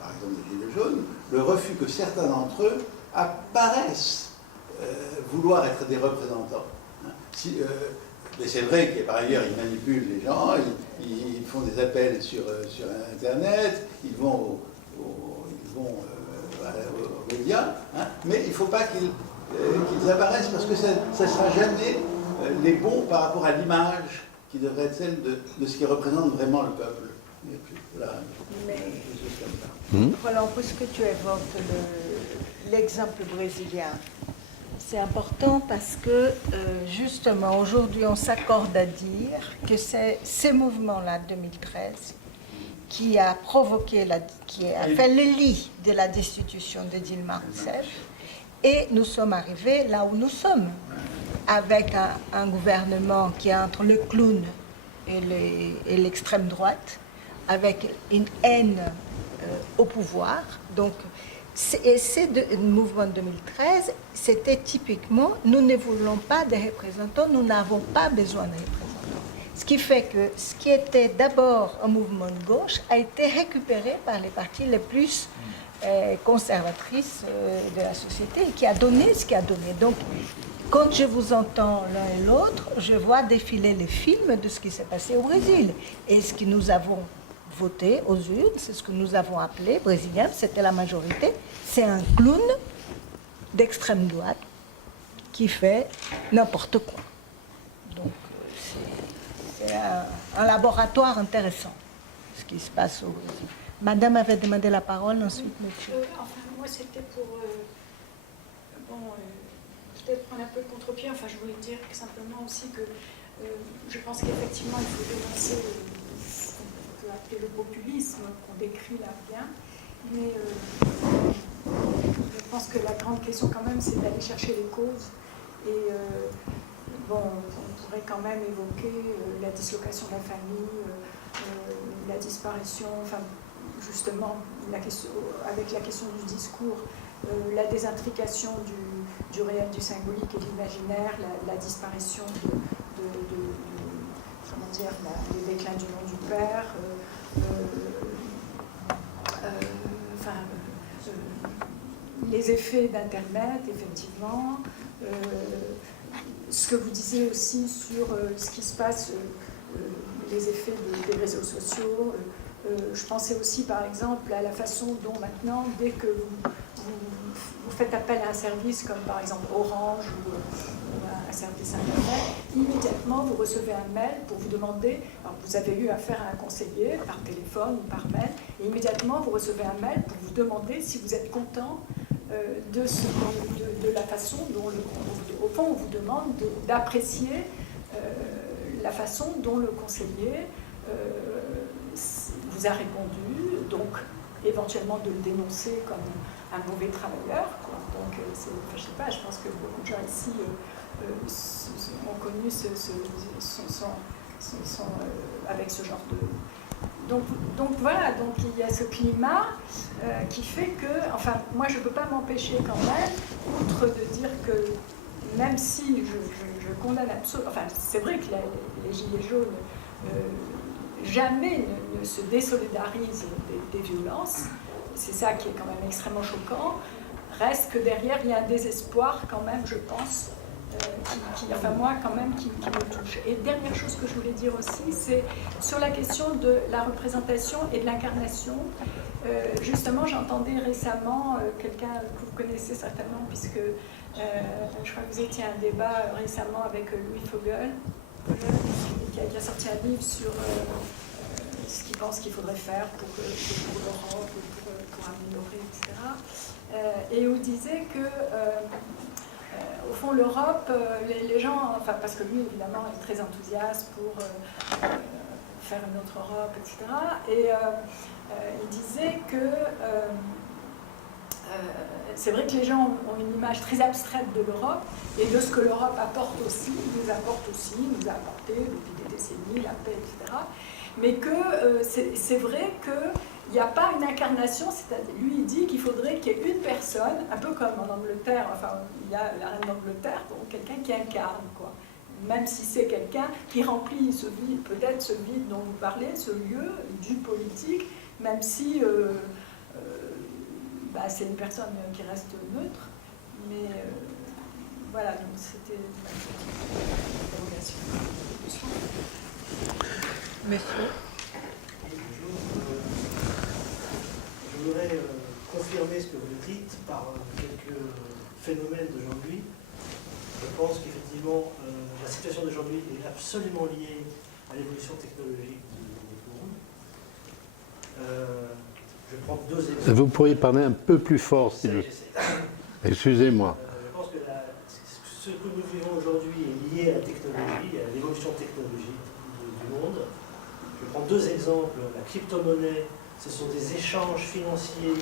par exemple des Gilets jaunes, le refus que certains d'entre eux apparaissent vouloir être des représentants. Hein. Mais c'est vrai que par ailleurs, ils manipulent les gens, ils font des appels sur Internet, ils vont aux médias, hein, mais il ne faut pas qu'ils apparaissent parce que ça ne sera jamais les bons par rapport à l'image qui devrait être celle de ce qui représente vraiment le peuple. Voilà, des choses comme ça. Voilà, puisque tu évoques l'exemple brésilien, c'est important parce que justement aujourd'hui on s'accorde à dire que c'est ces mouvements-là 2013 qui a provoqué, qui a fait le lit de la destitution de Dilma Rousseff, et nous sommes arrivés là où nous sommes, avec un gouvernement qui est entre le clown et l'extrême droite, avec une haine au pouvoir. Donc, ce mouvement 2013, c'était typiquement, nous ne voulons pas de représentants, nous n'avons pas besoin de représentants. Ce qui fait que ce qui était d'abord un mouvement de gauche a été récupéré par les partis les plus conservatrices de la société et qui a donné ce qui a donné. Donc, quand je vous entends l'un et l'autre, je vois défiler les films de ce qui s'est passé au Brésil. Et ce que nous avons voté aux urnes, c'est ce que nous avons appelé brésilien, c'était la majorité, c'est un clown d'extrême droite qui fait n'importe quoi. Donc, c'est un laboratoire intéressant, ce qui se passe au Brésil. Madame avait demandé la parole, ensuite monsieur. Enfin, moi, c'était pour peut-être prendre un peu le contre-pied. Enfin, je voulais dire simplement aussi que je pense qu'effectivement, il faut dénoncer ce qu'on peut appeler le populisme, qu'on décrit là bien. Mais je pense que la grande question, quand même, c'est d'aller chercher les causes. Et on pourrait quand même évoquer la dislocation de la famille, la disparition, enfin, justement, avec la question du discours, la désintrication du réel, du symbolique et de l'imaginaire, la disparition comment dire, le déclin du nom du père, les effets d'Internet, effectivement, ce que vous disiez aussi sur ce qui se passe, les effets des réseaux sociaux. Je pensais aussi, par exemple, à la façon dont maintenant, dès que vous faites appel à un service comme par exemple Orange ou un service Internet, immédiatement vous recevez un mail pour vous demander, alors vous avez eu affaire à un conseiller par téléphone ou par mail, et immédiatement vous recevez un mail pour vous demander si vous êtes content de la façon dont, au fond, on vous demande d'apprécier la façon dont le conseiller vous a répondu, donc éventuellement de le dénoncer comme un mauvais travailleur, quoi. Donc, je sais pas, je pense que beaucoup de gens ici ont connu avec ce genre de... Donc voilà, donc il y a ce climat qui fait que, enfin, moi je ne peux pas m'empêcher quand même, outre de dire que même si je condamne absolument, enfin c'est vrai que les Gilets jaunes jamais ne se désolidarisent des violences, c'est ça qui est quand même extrêmement choquant, reste que derrière il y a un désespoir quand même, je pense, enfin moi quand même, qui me touche. Et dernière chose que je voulais dire aussi, c'est sur la question de la représentation et de l'incarnation. Justement, j'entendais récemment quelqu'un que vous connaissez certainement, puisque je crois que vous étiez à un débat récemment avec Louis Fogel, qui a sorti un livre sur ce qu'il pense qu'il faudrait faire pour l'Europe, pour améliorer, etc. Et où disait que au fond, l'Europe, les gens, enfin, parce que lui, évidemment, est très enthousiaste pour faire une autre Europe, etc. Et il disait que c'est vrai que les gens ont une image très abstraite de l'Europe et de ce que l'Europe apporte aussi, nous a apporté depuis des décennies, la paix, etc. Mais que c'est vrai qu'il n'y a pas une incarnation, c'est-à-dire, lui il dit qu'il faudrait qu'il y ait une personne, un peu comme en Angleterre, enfin il y a la reine d'Angleterre, donc quelqu'un qui incarne, quoi. Même si c'est quelqu'un qui remplit ce vide, peut-être ce vide dont vous parlez, ce lieu du politique, même si c'est une personne qui reste neutre, mais voilà, donc c'était une interrogation. Monsieur. Je voudrais confirmer ce que vous dites par quelques phénomènes d'aujourd'hui. Je pense qu'effectivement, la situation d'aujourd'hui est absolument liée à l'évolution technologique du monde. Je prends deux exemples. Vous pourriez parler un peu plus fort, s'il vous plaît. Excusez-moi. Je pense que ce que nous vivons aujourd'hui est lié à la technologie, à l'évolution technologique du monde. Je prends deux exemples. La crypto-monnaie, ce sont des échanges financiers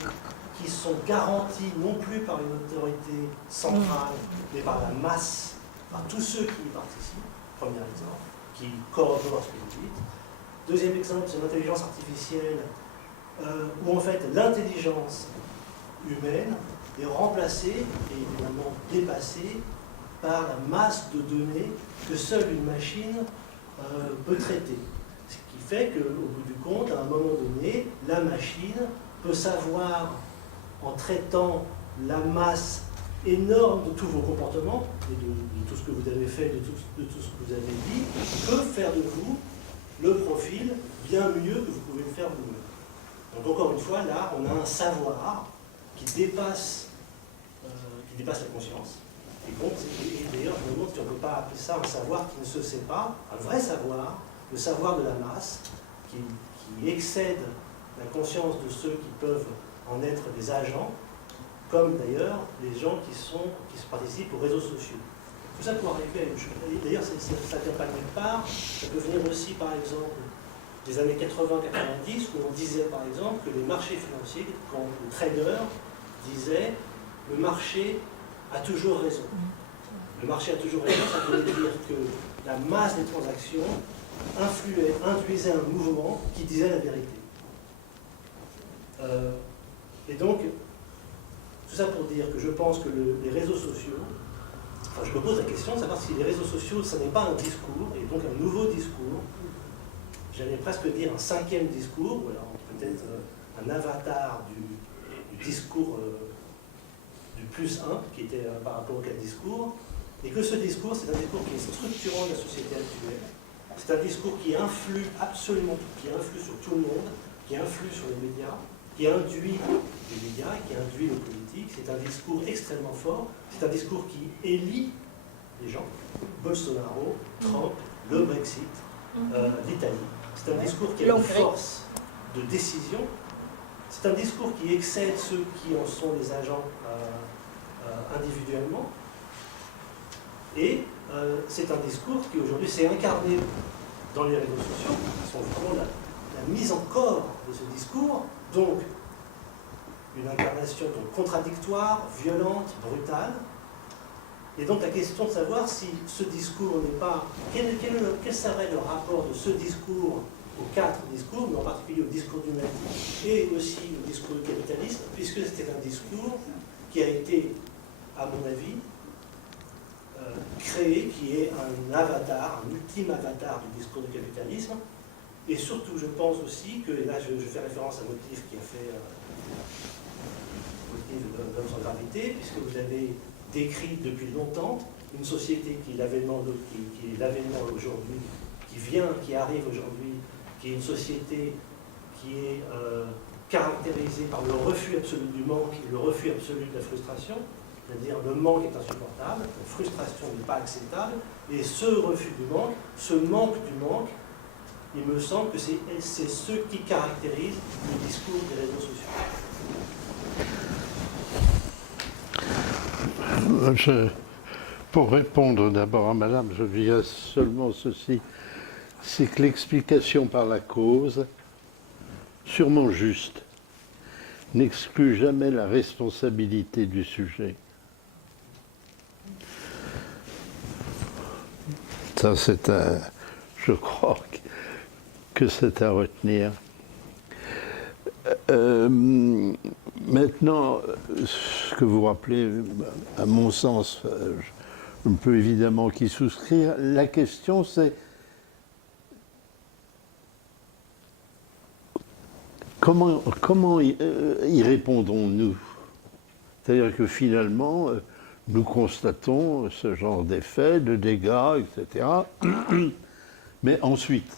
qui sont garantis non plus par une autorité centrale, mais par la masse, par tous ceux qui y participent. Premier exemple, qui corrobore ce que vous dites. Deuxième exemple, c'est l'intelligence artificielle, où en fait l'intelligence humaine est remplacée et évidemment dépassée par la masse de données que seule une machine peut traiter. Ce qui fait qu'au bout du compte, à un moment donné, la machine peut savoir, en traitant la masse énorme de tous vos comportements, et de tout ce que vous avez fait, de tout ce que vous avez dit, peut faire de vous le profil bien mieux que vous pouvez le faire vous-même. Donc encore une fois, là, on a un savoir qui dépasse la conscience. Et d'ailleurs, je me demande si on ne peut pas appeler ça un savoir qui ne se sait pas, un vrai savoir, le savoir de la masse, qui excède la conscience de ceux qui peuvent en être des agents, comme d'ailleurs les gens qui participent aux réseaux sociaux. Tout ça pour arriver à une chose. D'ailleurs, ça ne vient pas de nulle part, ça peut venir aussi, par exemple, des années 80-90, où on disait par exemple que les marchés financiers, quand le trader disait le marché a toujours raison. Le marché a toujours raison, ça veut dire que la masse des transactions induisait un mouvement qui disait la vérité. Et donc, tout ça pour dire que je pense que les réseaux sociaux, enfin, je me pose la question de savoir si les réseaux sociaux, ce n'est pas un discours, et donc un nouveau discours, j'allais presque dire un cinquième discours, ou alors peut-être un avatar du discours du plus 1, qui était par rapport au 4 discours, et que ce discours, c'est un discours qui est structurant de la société actuelle, c'est un discours qui influe absolument tout, qui influe sur tout le monde, qui influe sur les médias, qui induit les médias, qui induit le politique, c'est un discours extrêmement fort, c'est un discours qui élit les gens, Bolsonaro, Trump, le Brexit, l'Italie. C'est un discours qui a une force de décision. C'est un discours qui excède ceux qui en sont les agents individuellement. Et c'est un discours qui aujourd'hui s'est incarné dans les réseaux sociaux, qui sont vraiment la mise en corps de ce discours, donc une incarnation donc contradictoire, violente, brutale. Et donc la question de savoir si ce discours n'est pas... Quel serait le rapport de ce discours aux 4 discours, mais en particulier au discours du nazisme et aussi au discours du capitalisme, puisque c'était un discours qui a été, à mon avis, créé, qui est un avatar, un ultime avatar du discours du capitalisme. Et surtout, je pense aussi que, et là je fais référence à Motif qui a fait Motif d'Homme sans gravité, puisque vous avez décrite depuis longtemps, une société qui est l'avènement aujourd'hui, qui arrive aujourd'hui, qui est une société qui est caractérisée par le refus absolu du manque et le refus absolu de la frustration, c'est-à-dire le manque est insupportable, la frustration n'est pas acceptable, et ce refus du manque, ce manque du manque, il me semble que c'est ce qui caractérise le discours des réseaux sociaux. Pour répondre d'abord à Madame, je dirais seulement ceci, c'est que l'explication par la cause, sûrement juste, n'exclut jamais la responsabilité du sujet. Ça, je crois que c'est à retenir. Maintenant, ce que vous rappelez, à mon sens, je ne peux évidemment qu'y souscrire. La question, c'est comment y répondons-nous? C'est-à-dire que finalement, nous constatons ce genre d'effets, de dégâts, etc. Mais ensuite,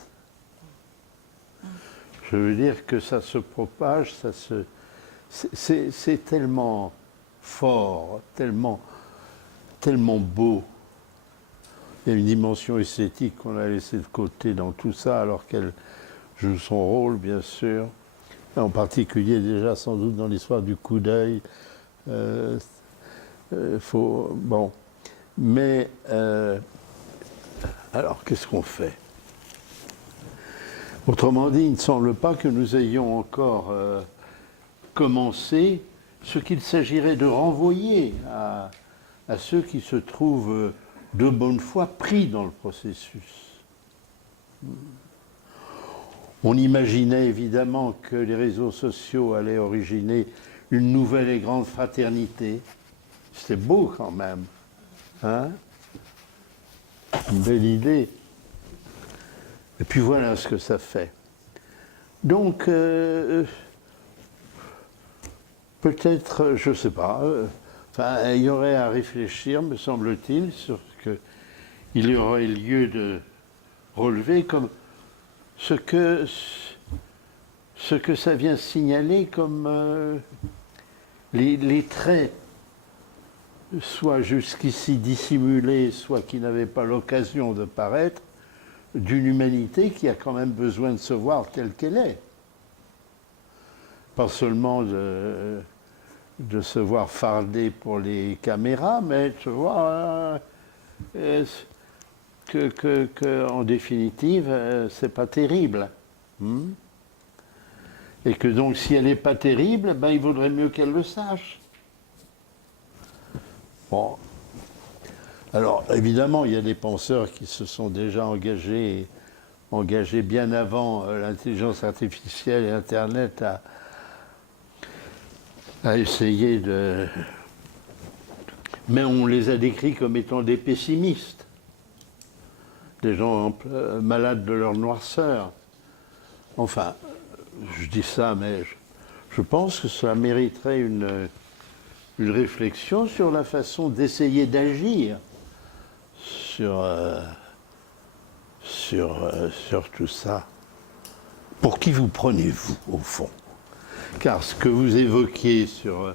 je veux dire que ça se propage, c'est tellement fort, tellement beau. Il y a une dimension esthétique qu'on a laissée de côté dans tout ça, alors qu'elle joue son rôle, bien sûr. En particulier, déjà, sans doute, dans l'histoire du coup d'œil. Bon. Mais, alors, qu'est-ce qu'on fait? Autrement dit, il ne semble pas que nous ayons encore commencé ce qu'il s'agirait de renvoyer à ceux qui se trouvent de bonne foi pris dans le processus. On imaginait évidemment que les réseaux sociaux allaient originer une nouvelle et grande fraternité. C'est beau quand même, hein? Une belle idée. Et puis voilà ce que ça fait. Donc, peut-être, je ne sais pas, il y aurait à réfléchir, me semble-t-il, sur ce qu'il y aurait lieu de relever comme ce que ça vient signaler comme les traits, soit jusqu'ici dissimulés, soit qui n'avaient pas l'occasion de paraître, d'une humanité qui a quand même besoin de se voir telle qu'elle est. Pas seulement de se voir fardée pour les caméras, mais de se voir en définitive, c'est pas terrible. Et que donc, si elle n'est pas terrible, ben, il vaudrait mieux qu'elle le sache. Bon. Alors, évidemment, il y a des penseurs qui se sont déjà engagés bien avant l'intelligence artificielle et Internet à essayer de... Mais on les a décrits comme étant des pessimistes, des gens malades de leur noirceur. Enfin, je dis ça, mais je pense que ça mériterait une réflexion sur la façon d'essayer d'agir sur tout ça. Pour qui vous prenez-vous, au fond? Car ce que vous évoquiez sur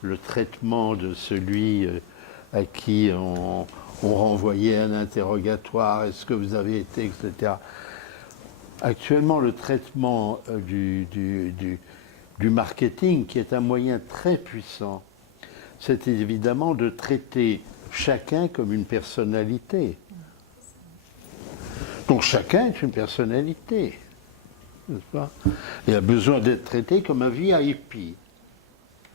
le traitement de celui à qui on renvoyait un interrogatoire, est-ce que vous avez été, etc. Actuellement, le traitement du marketing, qui est un moyen très puissant, c'est évidemment de traiter chacun comme une personnalité. Donc chacun est une personnalité, n'est-ce pas? Il a besoin d'être traité comme un VIP.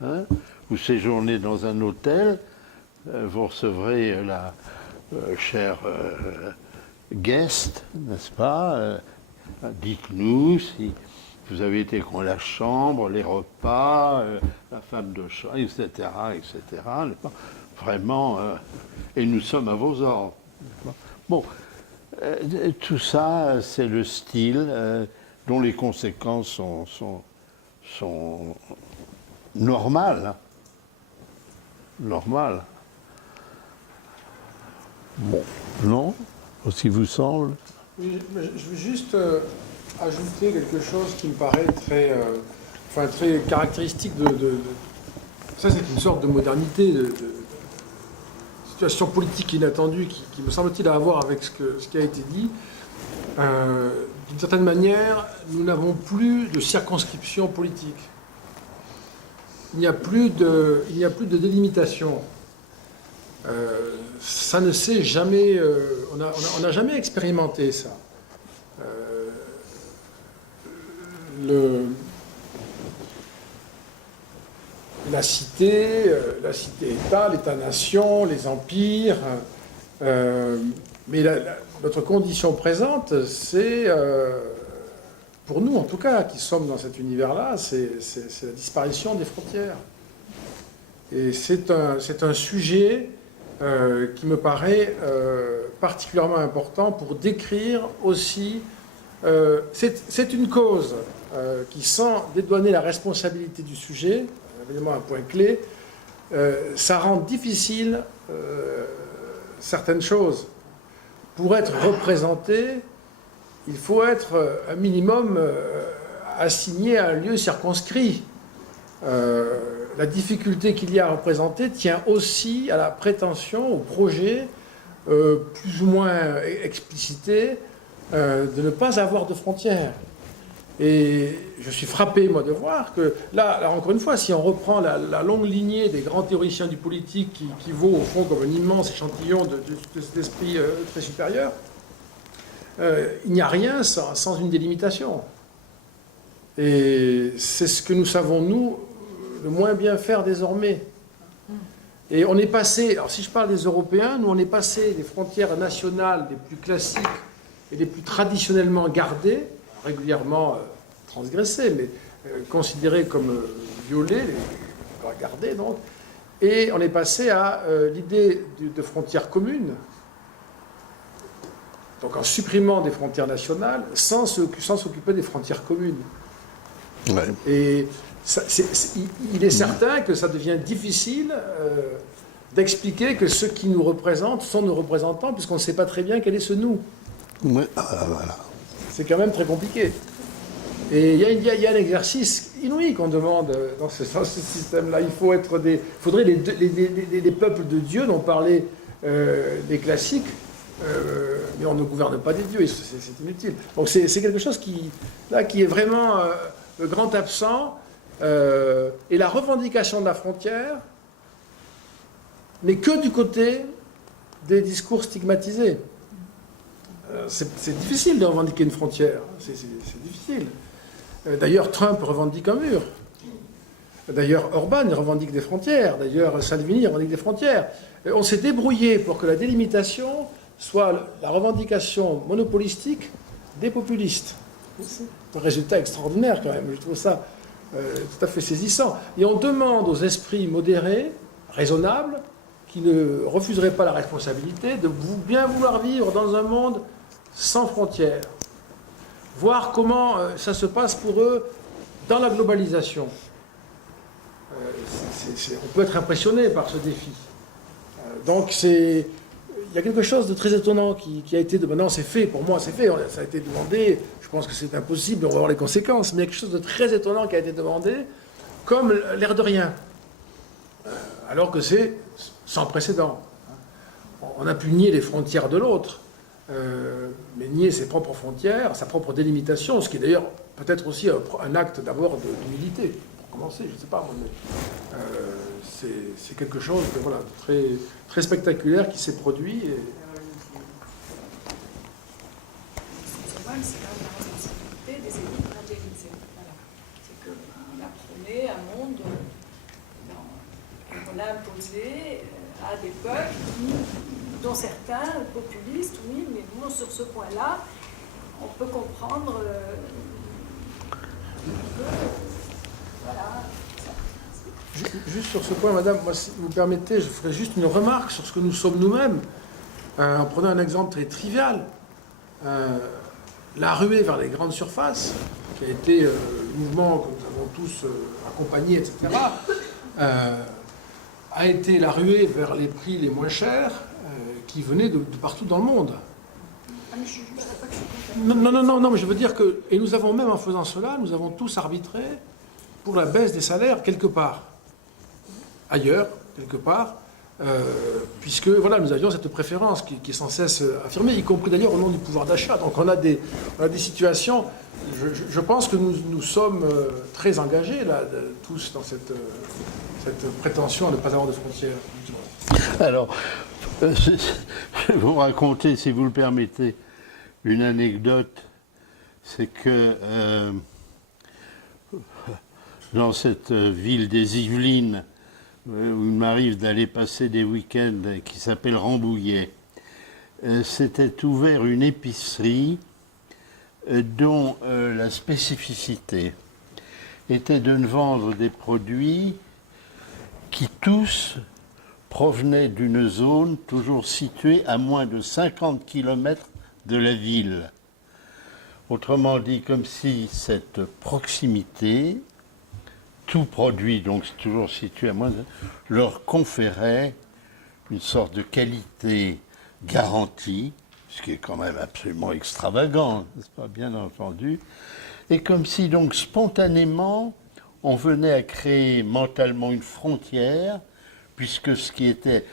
Hein? Vous séjournez dans un hôtel, vous recevrez la chère guest, n'est-ce pas? Dites-nous si vous avez été con la chambre, les repas, la femme de chambre, etc., etc. Vraiment, et nous sommes à vos ordres. Bon, tout ça, c'est le style dont les conséquences sont normales. Normales. Bon, non? Aussi vous semble? Je veux juste ajouter quelque chose qui me paraît très caractéristique ça, c'est une sorte de modernité, de situation politique inattendue qui me semble-t-il à voir avec ce qui a été dit. D'une certaine manière, nous n'avons plus de circonscription politique. Il n'y a plus de délimitation. Ça ne s'est jamais... on n'a jamais expérimenté ça. La cité-État, l'État-nation, les empires. Mais notre condition présente, c'est, pour nous en tout cas, qui sommes dans cet univers-là, c'est la disparition des frontières. Et c'est un sujet qui me paraît particulièrement important pour décrire aussi... c'est une cause qui, sans dédouaner la responsabilité du sujet, évidemment un point clé, ça rend difficile certaines choses. Pour être représenté, il faut être un minimum assigné à un lieu circonscrit. La difficulté qu'il y a à représenter tient aussi à la prétention, au projet plus ou moins explicité de ne pas avoir de frontières. Et je suis frappé, moi, de voir que, là encore une fois, si on reprend la longue lignée des grands théoriciens du politique qui vaut, au fond, comme un immense échantillon de cet esprit très supérieur, il n'y a rien sans une délimitation. Et c'est ce que nous savons, nous, le moins bien faire désormais. Et on est passé, alors si je parle des Européens, nous, on est passé des frontières nationales les plus classiques et les plus traditionnellement gardées, régulièrement transgressées, mais considérées comme violées, pas gardées donc, et on est passé à l'idée de frontières communes, donc en supprimant des frontières nationales, sans s'occuper des frontières communes. Ouais. Et il est certain que ça devient difficile d'expliquer que ceux qui nous représentent sont nos représentants, puisqu'on ne sait pas très bien quel est ce nous. Ouais. Ah, voilà. C'est quand même très compliqué. Et il y a un exercice inouï qu'on demande dans ce système-là. Il faudrait les peuples de Dieu dont parlaient les classiques, mais on ne gouverne pas des dieux, c'est inutile. Donc c'est quelque chose qui est vraiment le grand absent. Et la revendication de la frontière n'est que du côté des discours stigmatisés. C'est difficile de revendiquer une frontière, c'est difficile. D'ailleurs, Trump revendique un mur. D'ailleurs, Orban revendique des frontières. D'ailleurs, Salvini revendique des frontières. On s'est débrouillé pour que la délimitation soit la revendication monopolistique des populistes. C'est un résultat extraordinaire quand même, je trouve ça tout à fait saisissant. Et on demande aux esprits modérés, raisonnables, qui ne refuseraient pas la responsabilité, de bien vouloir vivre dans un monde sans frontières. Voir comment ça se passe pour eux dans la globalisation. On peut être impressionné par ce défi. Donc il y a quelque chose de très étonnant qui a été... Maintenant, c'est fait, pour moi, c'est fait. Ça a été demandé. Je pense que c'est impossible, on va voir les conséquences. Mais il y a quelque chose de très étonnant qui a été demandé, comme l'air de rien. Alors que c'est sans précédent. On a pu nier les frontières de l'autre, mais nier ses propres frontières, sa propre délimitation, ce qui est d'ailleurs peut-être aussi un acte d'abord d'humilité, pour commencer, je ne sais pas, mais c'est quelque chose de voilà, très, très spectaculaire qui s'est produit. C'est quand même la responsabilité des élites mondialisées. Voilà. C'est qu'on apprenait un monde qu'on a imposé à des peuples dont certains populistes, oui, mais bon, sur ce point-là, on peut comprendre voilà. Juste sur ce point, madame, moi, si vous permettez, je ferai juste une remarque sur ce que nous sommes nous-mêmes, en prenant un exemple très trivial. La ruée vers les grandes surfaces, qui a été le mouvement que nous avons tous accompagné, etc., a été la ruée vers les prix les moins chers, qui venaient de partout dans le monde. Non, mais je veux dire que... Et nous avons même, en faisant cela, nous avons tous arbitré pour la baisse des salaires quelque part. Ailleurs, quelque part, puisque voilà, nous avions cette préférence qui est sans cesse affirmée, y compris d'ailleurs au nom du pouvoir d'achat. Donc on a des situations... Je pense que nous sommes très engagés, là, tous, dans cette prétention à ne pas avoir de frontières. Alors, je vais vous raconter, si vous le permettez, une anecdote. C'est que dans cette ville des Yvelines, où il m'arrive d'aller passer des week-ends, qui s'appelle Rambouillet, s'était ouvert une épicerie dont la spécificité était de ne vendre des produits qui tous provenaient d'une zone toujours située à moins de 50 km de la ville. Autrement dit, comme si cette proximité, tout produit donc toujours situé à moins de, leur conférait une sorte de qualité garantie, ce qui est quand même absolument extravagant, n'est-ce pas, bien entendu, et comme si donc spontanément on venait à créer mentalement une frontière, puisque ce qui était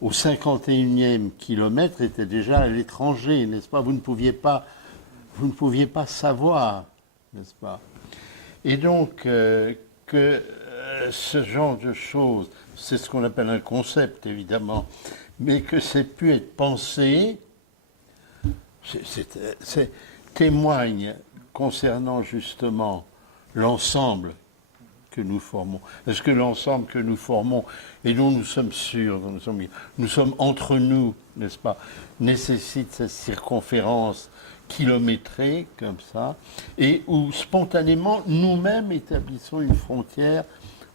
au 51e kilomètre était déjà à l'étranger, n'est-ce pas? Vous ne pouviez pas savoir, n'est-ce pas? Et donc ce genre de choses, c'est ce qu'on appelle un concept évidemment, mais que c'est pu être pensé, témoigne concernant justement l'ensemble que nous formons. Est-ce que l'ensemble que nous formons, et dont nous sommes sûrs, nous sommes entre nous, n'est-ce pas, nécessite cette circonférence kilométrée, comme ça, et où spontanément nous-mêmes établissons une frontière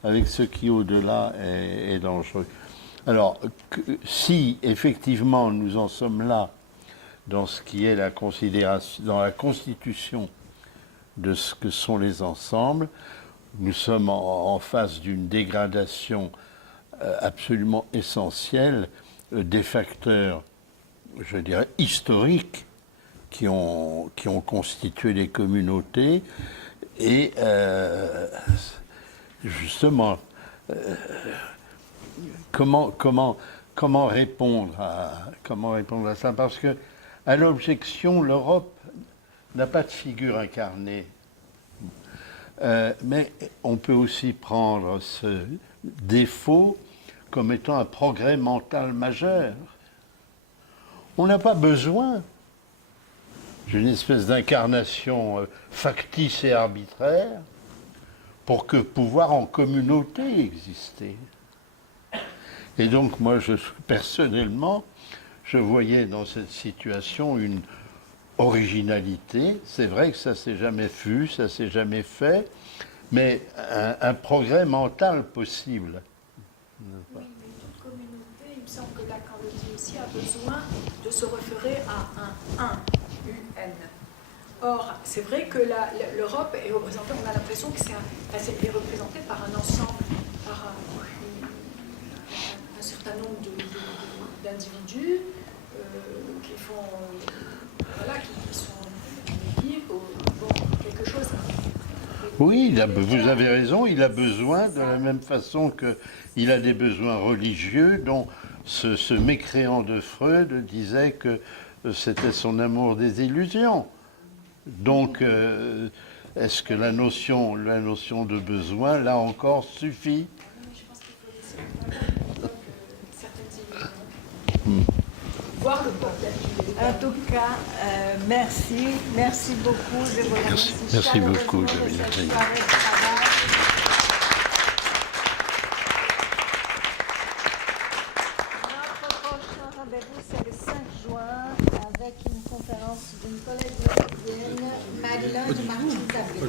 avec ce qui au-delà est dangereux. Alors, si effectivement nous en sommes là, dans ce qui est la considération, dans la constitution de ce que sont les ensembles, nous sommes en face d'une dégradation absolument essentielle des facteurs, je dirais, historiques qui ont constitué les communautés. Et justement, comment répondre à ça? Parce que, à l'objection, l'Europe n'a pas de figure incarnée. Mais on peut aussi prendre ce défaut comme étant un progrès mental majeur. On n'a pas besoin d'une espèce d'incarnation factice et arbitraire pour que pouvoir en communauté exister. Et donc moi, personnellement, je voyais dans cette situation une originalité. C'est vrai que ça s'est jamais vu, ça s'est jamais fait, mais un progrès mental possible. Oui, mais toute communauté, il me semble que Lacan le dit aussi, a besoin de se référer à un UN. Or, c'est vrai que l'Europe est représentée, on a l'impression que est représentée par un ensemble, par un certain nombre d'individus qui font... Voilà, qui sont liés quelque chose. Oui, vous avez raison, il a besoin, de la même façon qu'il a des besoins religieux, dont ce mécréant de Freud disait que c'était son amour des illusions. Donc, est-ce que la notion de besoin, là encore, suffit? Je pense qu'il faut laisser certaines illusions. Voir le bordel. En tout cas, merci beaucoup. Je vous remercie. Merci beaucoup, chaleureusement de Jamila. cette soirée de travail. Notre prochain rendez-vous, c'est le 5 juin, avec une conférence d'une collègue européenne, Marie-Laure de Martin-Tabé.